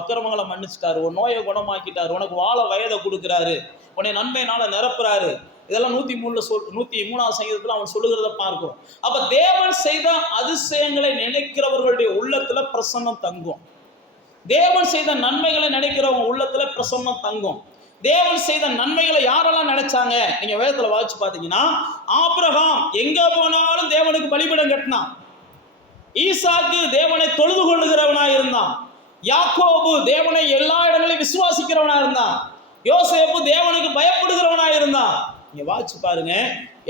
அக்கிரமங்களை மன்னிச்சிட்டாரு, உன் நோயை குணமாக்கிட்டாரு, உனக்கு வாழ வயதை கொடுக்குறாரு, உன்னை நன்மையினால நிரப்புறாரு. இதெல்லாம் 103 சங்கீதத்தில் அவன் சொல்லுகிறத பார்க்கும். அப்ப தேவன் செய்த அதிசயங்களை நினைக்கிறவர்களுடைய உள்ளத்துல பிரசன்னம் தங்கும். தேவன் செய்த நன்மைகளை நினைக்கிறவங்க உள்ளத்துல பிரசன்னம் தங்கும். தேவன் செய்த நன்மைகளை யாரெல்லாம் நினைச்சாங்க? நீங்க வேதத்துல வாசிச்சு பார்த்தீங்கன்னா, ஆபிரகாம் எங்க போனாலும் தேவனுக்கு பலிபீடம் கட்டினான். ஈசாக்கு தேவனை தொழுது கொள்ளுகிறவனா இருந்தான். யாக்கோபு தேவனை எல்லா இடங்களையும் விசுவாசிக்கிறவனா இருந்தான். யோசேப்பு தேவனுக்கு பயப்படுகிறவனா இருந்தான். நீங்க வாசிச்சு பாருங்க,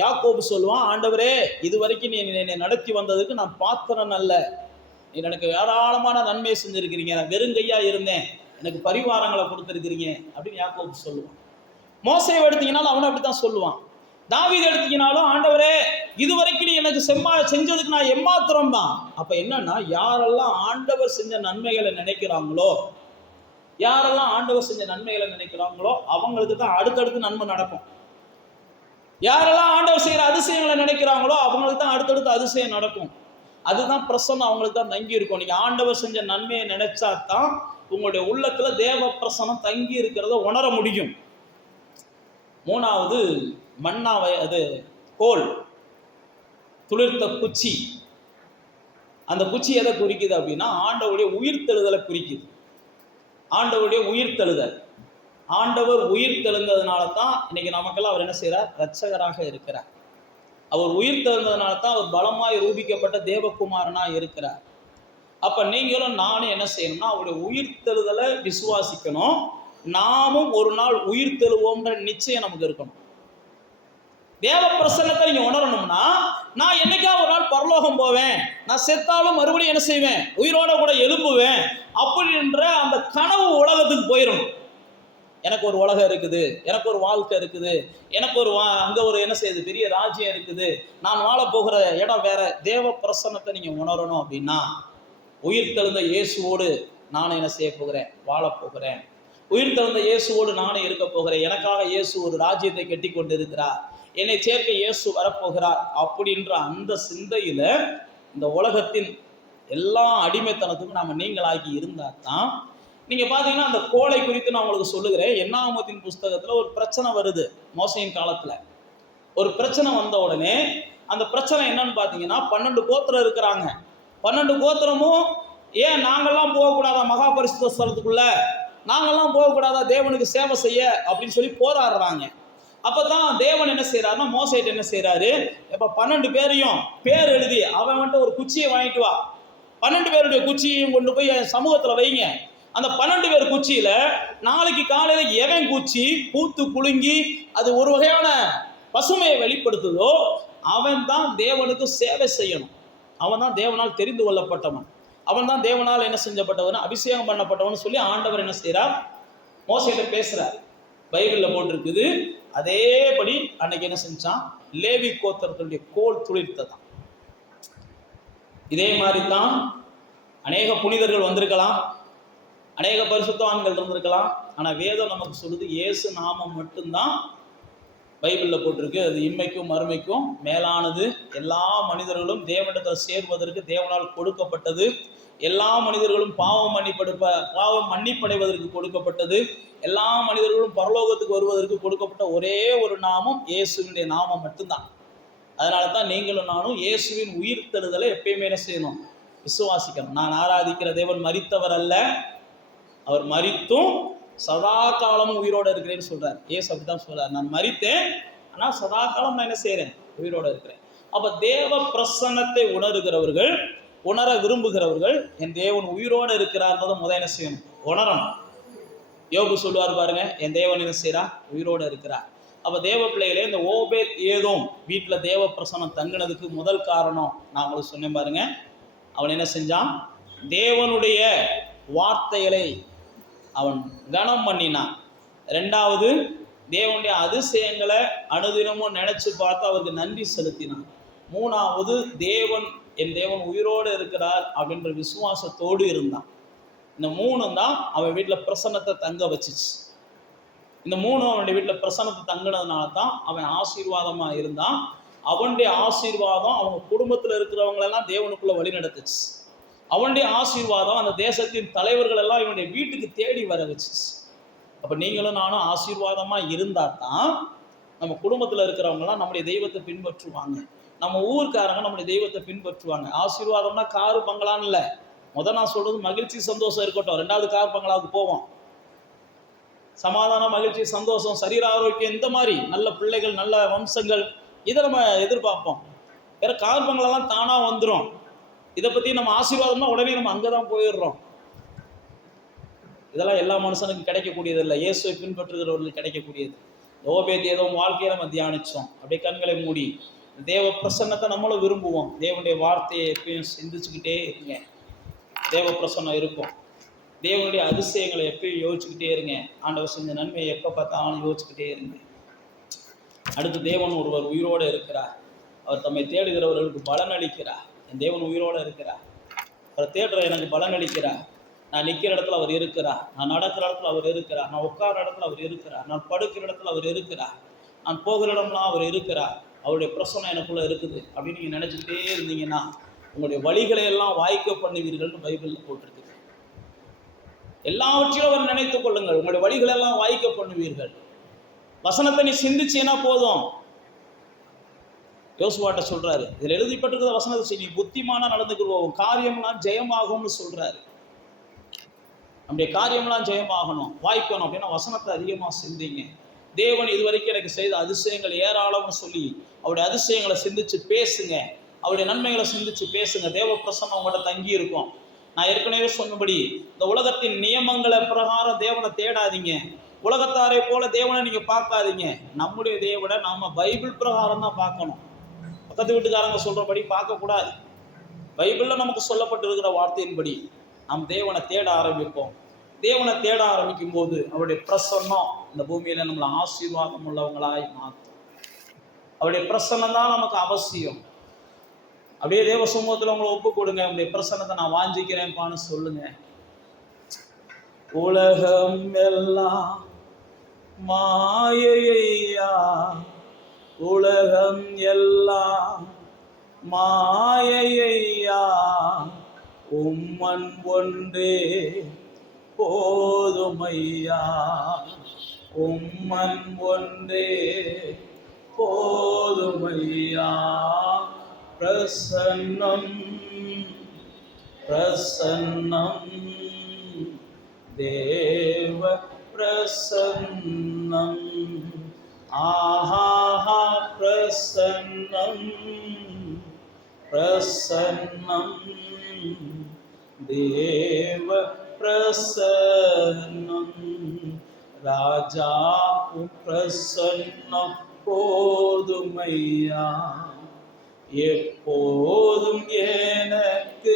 யாக்கோபு சொல்லுவான், ஆண்டவரே இதுவரைக்கும் நீ என்னை நடத்தி வந்ததுக்கு நான் பாத்திரன் அல்ல, நீ எனக்கு ஏராளமான நன்மை செஞ்சிருக்கிறீங்க, நான் வெறுங்கையா இருந்தேன், எனக்கு பரிவாரங்களை கொடுத்துருக்கிறீங்க அப்படின்னு யாக்கோபு சொல்லுவான். மோசேயை எடுத்தீங்கன்னாலும் அவனை அப்படித்தான் சொல்லுவான். தாவீது எடுத்தீங்கனாலும், ஆண்டவரே இதுவரைக்கும் நீ எனக்கு செஞ்சதுக்கு நான் எம்மாத்திரம் தான். அப்ப என்னன்னா, யாரெல்லாம் ஆண்டவர் செஞ்ச நன்மைகளை நினைக்கிறாங்களோ, யாரெல்லாம் ஆண்டவர் செஞ்ச நன்மைகளை நினைக்கிறாங்களோ அவங்களுக்கு தான் அடுத்தடுத்து நன்மை நடக்கும். யாரெல்லாம் ஆண்டவர் செய்கிற அதிசயங்களை நினைக்கிறாங்களோ அவங்களுக்கு தான் அடுத்தடுத்து அதிசயம் நடக்கும். அதுதான் பிரசன்னம் அவங்களுக்கு தான் தங்கி இருக்கும். நீங்க ஆண்டவர் செஞ்ச நன்மையை நினைச்சா தான் உங்களுடைய உள்ளத்துல தேவ பிரசன்னம் தங்கி இருக்கிறத உணர முடியும். மூணாவது, மண்ணாவை, அது கோல், துளிர்த்த குச்சி. அந்த குச்சி எதை குறிக்குது அப்படின்னா ஆண்டவருடைய உயிர்த்தெழுதலை குறிக்குது. ஆண்டவருடைய உயிர்த்தெழுதல். ஆண்டவர் உயிர் தெழுந்ததுனால தான் இன்னைக்கு நமக்கெல்லாம் அவர் என்ன செய்கிறார்? இரட்சகராக இருக்கிறார். அவர் உயிர் தெழுந்ததுனால தான் அவர் பலமாய் ரூபிக்கப்பட்ட தேவகுமாரனாக இருக்கிறார். அப்போ நீங்களும் நானும் என்ன செய்யணும்னா அவருடைய உயிர் தெழுதலை விசுவாசிக்கணும். நாமும் ஒரு நாள் உயிர் தெழுவோம்ன்ற நிச்சயம் நமக்கு இருக்கணும். தேவ பிரசன்னத்தை நீங்க உணரணும்னா, நான் என்னைக்கா ஒரு நாள் பரலோகம் போவேன், நான் செத்தாலும் மறுபடியும் என்ன செய்வேன்? உயிரோட கூட எழுப்புவேன் அப்படின்ற அந்த கனவு உலகத்துக்கு போயிடணும். எனக்கு ஒரு உலகம் இருக்குது, எனக்கு ஒரு வாழ்க்கை இருக்குது, எனக்கு ஒரு அங்கே ஒரு என்ன செய்யுது, பெரிய ராஜ்யம் இருக்குது, நான் வாழ போகிற இடம் வேற. தேவ பிரசன்னத்தை நீங்கள் உணரணும் அப்படின்னா, உயிர் தெழுந்த இயேசுவோடு நானும் என்ன செய்ய போகிறேன்? வாழப் போகிறேன். உயிர் தெழுந்த இயேசுவோடு நானும் இருக்க போகிறேன். எனக்காக இயேசு ஒரு ராஜ்யத்தை கட்டி கொண்டு இருக்கிறார், என்னை சேர்க்க இயேசு வரப்போகிறார் அப்படின்ற அந்த சிந்தையில் இந்த உலகத்தின் எல்லா அடிமைத்தனத்துக்கும் நாம் நீங்களாகி இருந்தால் தான். நீங்கள் பார்த்தீங்கன்னா அந்த கோலை குறித்து நான் உங்களுக்கு சொல்லுகிறேன். என்னாகமத்தின் புஸ்தகத்தில் ஒரு பிரச்சனை வருது. மோசையின் காலத்தில் ஒரு பிரச்சனை வந்த உடனே அந்த பிரச்சனை என்னன்னு பார்த்தீங்கன்னா, 12 கோத்திரம் இருக்கிறாங்க. 12 கோத்திரமும் ஏன் நாங்கள்லாம் போகக்கூடாதா மகா பரிசுத்த ஸ்தலத்துக்குள்ள, நாங்கள்லாம் போகக்கூடாதா தேவனுக்கு சேவை செய்ய அப்படின்னு சொல்லி போராடுறாங்க. அப்போ தான் தேவன் என்ன செய்கிறாருன்னா, மோசைட்டு என்ன செய்கிறாரு, இப்போ 12 பேரையும் பேர் எழுதி அவன் வந்துட்டு ஒரு குச்சியை வாங்கிட்டு வா, 12 பேருடைய குச்சியையும் கொண்டு போய் சமூகத்தில் வைங்க. அந்த 12 பேர் குச்சியில நாளைக்கு காலையில் எவன் குச்சி பூத்து குலுங்கி அது ஒரு வகையான பசுமையை வெளிப்படுத்துதோ அவன் தான் தேவனுக்கு சேவை செய்யணும். அவன் தான் தேவனால் தெரிந்து கொள்ளப்பட்டவன், அவன் தான் தேவனால் என்ன செஞ்சப்பட்டவன், அபிஷேகம் பண்ணப்பட்டவன் சொல்லி ஆண்டவர் என்ன செய்கிறார், மோசேட்ட பேசுறார். பைபிளில் போட்டிருக்குது. அதேபடி அன்னைக்கு என்ன செஞ்சான், லேவி கோத்திரத்தினுடைய கோல் துளிர்த்ததான். இதே மாதிரி தான் அநேக புனிதர்கள் வந்திருக்கலாம், அநேக பரிசுத்தவான்கள் இருந்திருக்கலாம். ஆனால் வேதம் நமக்கு சொல்லுது இயேசு நாமம் மட்டும்தான் பைபிளில் போட்டிருக்கு. அது இன்மைக்கும் மறுமைக்கும் மேலானது. எல்லா மனிதர்களும் தேவனிடத்தில் சேர்வதற்கு தேவனால் கொடுக்கப்பட்டது. எல்லா மனிதர்களும் பாவம் மன்னிப்படைவதற்கு கொடுக்கப்பட்டது. எல்லா மனிதர்களும் பரலோகத்துக்கு வருவதற்கு கொடுக்கப்பட்ட ஒரே ஒரு நாமம் இயேசுவினுடைய நாமம் மட்டும்தான். அதனால தான் நீங்களும் நானும் இயேசுவின் உயிர்த்தெழுதலை எப்பயுமே என்ன செய்யணும், விசுவாசிக்கணும். நான் ஆராதிக்கிற தேவன் மரித்தவர் அல்ல, அவர் மரித்தும் சதா காலமும் உயிரோடு இருக்கிறேன்னு சொல்றார். ஏசு அப்படிதான் சொல்றார், நான் மரித்தேன் ஆனால் சதா காலம் நான் என்ன செய்யறேன், உயிரோடு இருக்கிறேன். அப்ப தேவ பிரசன்னத்தை உணர்கிறவர்கள், உணர விரும்புகிறவர்கள், என் தேவன் உயிரோடு இருக்கிறார்ன்றதை முதல் என்ன செய்யணும், உணரணும். யோபு சொல்லுவார் பாருங்க, என் தேவன் என்ன செய்யறா, உயிரோடு இருக்கிறார். அப்ப தேவ பிள்ளைகளே, இந்த ஓபேத் ஏதோம் வீட்டுல தேவ பிரசன்னம் தங்கினதுக்கு முதல் காரணம் நான் உங்களுக்கு சொன்னேன் பாருங்க. அவன் என்ன செஞ்சான், தேவனுடைய வார்த்தைகளை அவன் கனம் பண்ணினான். ரெண்டாவது, தேவனுடைய அதிசயங்களை அனுதினமும் நினைச்சு பார்த்து அவருக்கு நன்றி செலுத்தினான். மூணாவது, என் தேவன் உயிரோடு இருக்கிறார் அப்படின்ற விசுவாசத்தோடு இருந்தான். இந்த மூணும் தான் அவன் வீட்டில் பிரசன்னத்தை தங்க வச்சிச்சு. இந்த மூணும் அவனுடைய வீட்டில் பிரசன்னத்தை தங்கினதுனால தான் அவன் ஆசீர்வாதமா இருந்தான். அவனுடைய ஆசீர்வாதம் அவங்க குடும்பத்தில் இருக்கிறவங்களெல்லாம் தேவனுக்குள்ள வழி நடத்துச்சு. அவனுடைய ஆசீர்வாதம் அந்த தேசத்தின் தலைவர்கள் எல்லாம் இவனுடைய வீட்டுக்கு தேடி வர வச்சிச்சு. அப்போ நீங்களும் நானும் ஆசீர்வாதமா இருந்தா தான் நம்ம குடும்பத்தில் இருக்கிறவங்கலாம் நம்முடைய தெய்வத்தை பின்பற்றுவாங்க, நம்ம ஊருக்காரங்க நம்முடைய தெய்வத்தை பின்பற்றுவாங்க. ஆசீர்வாதம்னா காரு பங்களான்னு இல்லை. முதல் நான் சொல்றது மகிழ்ச்சி சந்தோஷம் இருக்கட்டும், ரெண்டாவது கார் பங்களாவுக்கு போவோம். சமாதானம், மகிழ்ச்சி, சந்தோஷம், சரீர ஆரோக்கியம், இந்த மாதிரி நல்ல பிள்ளைகள், நல்ல வம்சங்கள், இதை நம்ம எதிர்பார்ப்போம். வேற கார் பங்களாலாம் தானா வந்துடும். இதை பற்றி நம்ம ஆசீர்வாதம்னா உடனே நம்ம அங்கே தான் போயிடுறோம். இதெல்லாம் எல்லா மனுஷனுக்கும் கிடைக்கக்கூடியது இல்லை, இயேசுவை பின்பற்றுகிறவர்களுக்கு கிடைக்கக்கூடியது. ஓபேத் ஏதோம் வாழ்க்கையை நம்ம தியானித்தோம். அப்படியே கண்களை மூடி தேவ பிரசன்னத்தை நம்மளும் விரும்புவோம். தேவனுடைய வார்த்தையை எப்பயும் சிந்திச்சுக்கிட்டே இருங்க, தேவ பிரசன்னம் இருக்கும். தேவனுடைய அதிசயங்களை எப்பயும் யோசிச்சுக்கிட்டே இருங்க. ஆண்டவர் செஞ்ச நன்மையை எப்போ பார்த்தாலும் யோசிச்சுக்கிட்டே இருங்க. அடுத்து, தேவன் ஒருவர் உயிரோடு இருக்கிறார். அவர் தம்மை தேடுகிறவர்களுக்கு பலன் அளிக்கிறார். என் தேவன் உயிரோடு இருக்கிறார். அவர் தேடுற எனக்கு பலன் அளிக்கிறார். நான் நிற்கிற இடத்துல அவர் இருக்கிறார், நான் நடக்கிற இடத்துல அவர் இருக்கிறார், நான் உட்கார இடத்துல அவர் இருக்கிறார், நான் படுக்கிற இடத்துல அவர் இருக்கிறார், நான் போகிற இடம்லாம் அவர் இருக்கிறார். அவருடைய பிரசனம் எனக்குள்ள இருக்குது அப்படின்னு நீங்கள் நினச்சிக்கிட்டே இருந்தீங்கன்னா உங்களுடைய வழிகளை எல்லாம் வாய்க்க பண்ணுவீர்கள்னு பைபிளில் போட்டிருக்குது. எல்லாவற்றையும் அவர் நினைத்துக் கொள்ளுங்கள், உங்களுடைய வழிகளை எல்லாம் வாய்க்க பண்ணுவீர்கள். வசனத்தை நீ சிந்திச்சேன்னா போதும். யோசுவாட்ட சொல்றாரு, இதில் எழுதிப்பட்டிருக்கிற வசனத்தை நீ புத்திமானா நடந்துக்குவோம், காரியம்லாம் ஜெயமாகும்னு சொல்றாரு. நம்முடைய காரியம்லாம் ஜெயமாகணும், வாய்க்கணும் அப்படின்னா வசனத்தை அதிகமாக சிந்திங்க. தேவன் இதுவரைக்கும் எனக்கு செய்த அதிசயங்கள் ஏராளம்னு சொல்லி அவருடைய அதிசயங்களை சிந்திச்சு பேசுங்க, அவருடைய நன்மைகளை சிந்திச்சு பேசுங்க. தேவ பிரசன்னம் உங்கள்கிட்ட தங்கி இருக்கும். நான் ஏற்கனவே சொன்னபடி இந்த உலகத்தின் நியமங்களை பிரகாரம் தேவனை தேடாதீங்க, உலகத்தாரை போல தேவனை நீங்க பார்க்காதீங்க. நம்முடைய தேவனை நாம பைபிள் பிரகாரம் தான் பார்க்கணும். பக்கத்து வீட்டுக்காரங்க சொல்றபடி பார்க்கக்கூடாது. பைபிளில் நமக்கு சொல்லப்பட்டிருக்கிற வார்த்தையின்படி நாம் தேவனை தேட ஆரம்பிப்போம். தேவனை தேட ஆரம்பிக்கும் போது அவருடைய பிரசன்னம் இந்த பூமியில நம்மளை ஆசீர்வாதம் உள்ளவங்களாய் மாற்றும். அவருடைய பிரசன்னம் தான் நமக்கு அவசியம். அப்படியே தேவ சமூகத்தில் உங்களை ஒப்பு கொடுங்க. அவருடைய பிரசன்னத்தை நான் வாஞ்சிக்கிறேன்பான்னு சொல்லுங்க. உலகம் எல்லாம் மாயையா, உலகம் எல்லாம் மாயையா, உம்மன் ஒன்றே போதுமையா, உம்மன் ஒன்றே போதுமையா. பிரசன்னம் பிரசன்னம் தேவ பிரசன்னம், ஆஹா பிரசன்னம் பிரசன்னம் தேவ பிரசன்னம். ராஜா பிரசன்னம் போதுமையா, எப்போதும் எனக்கு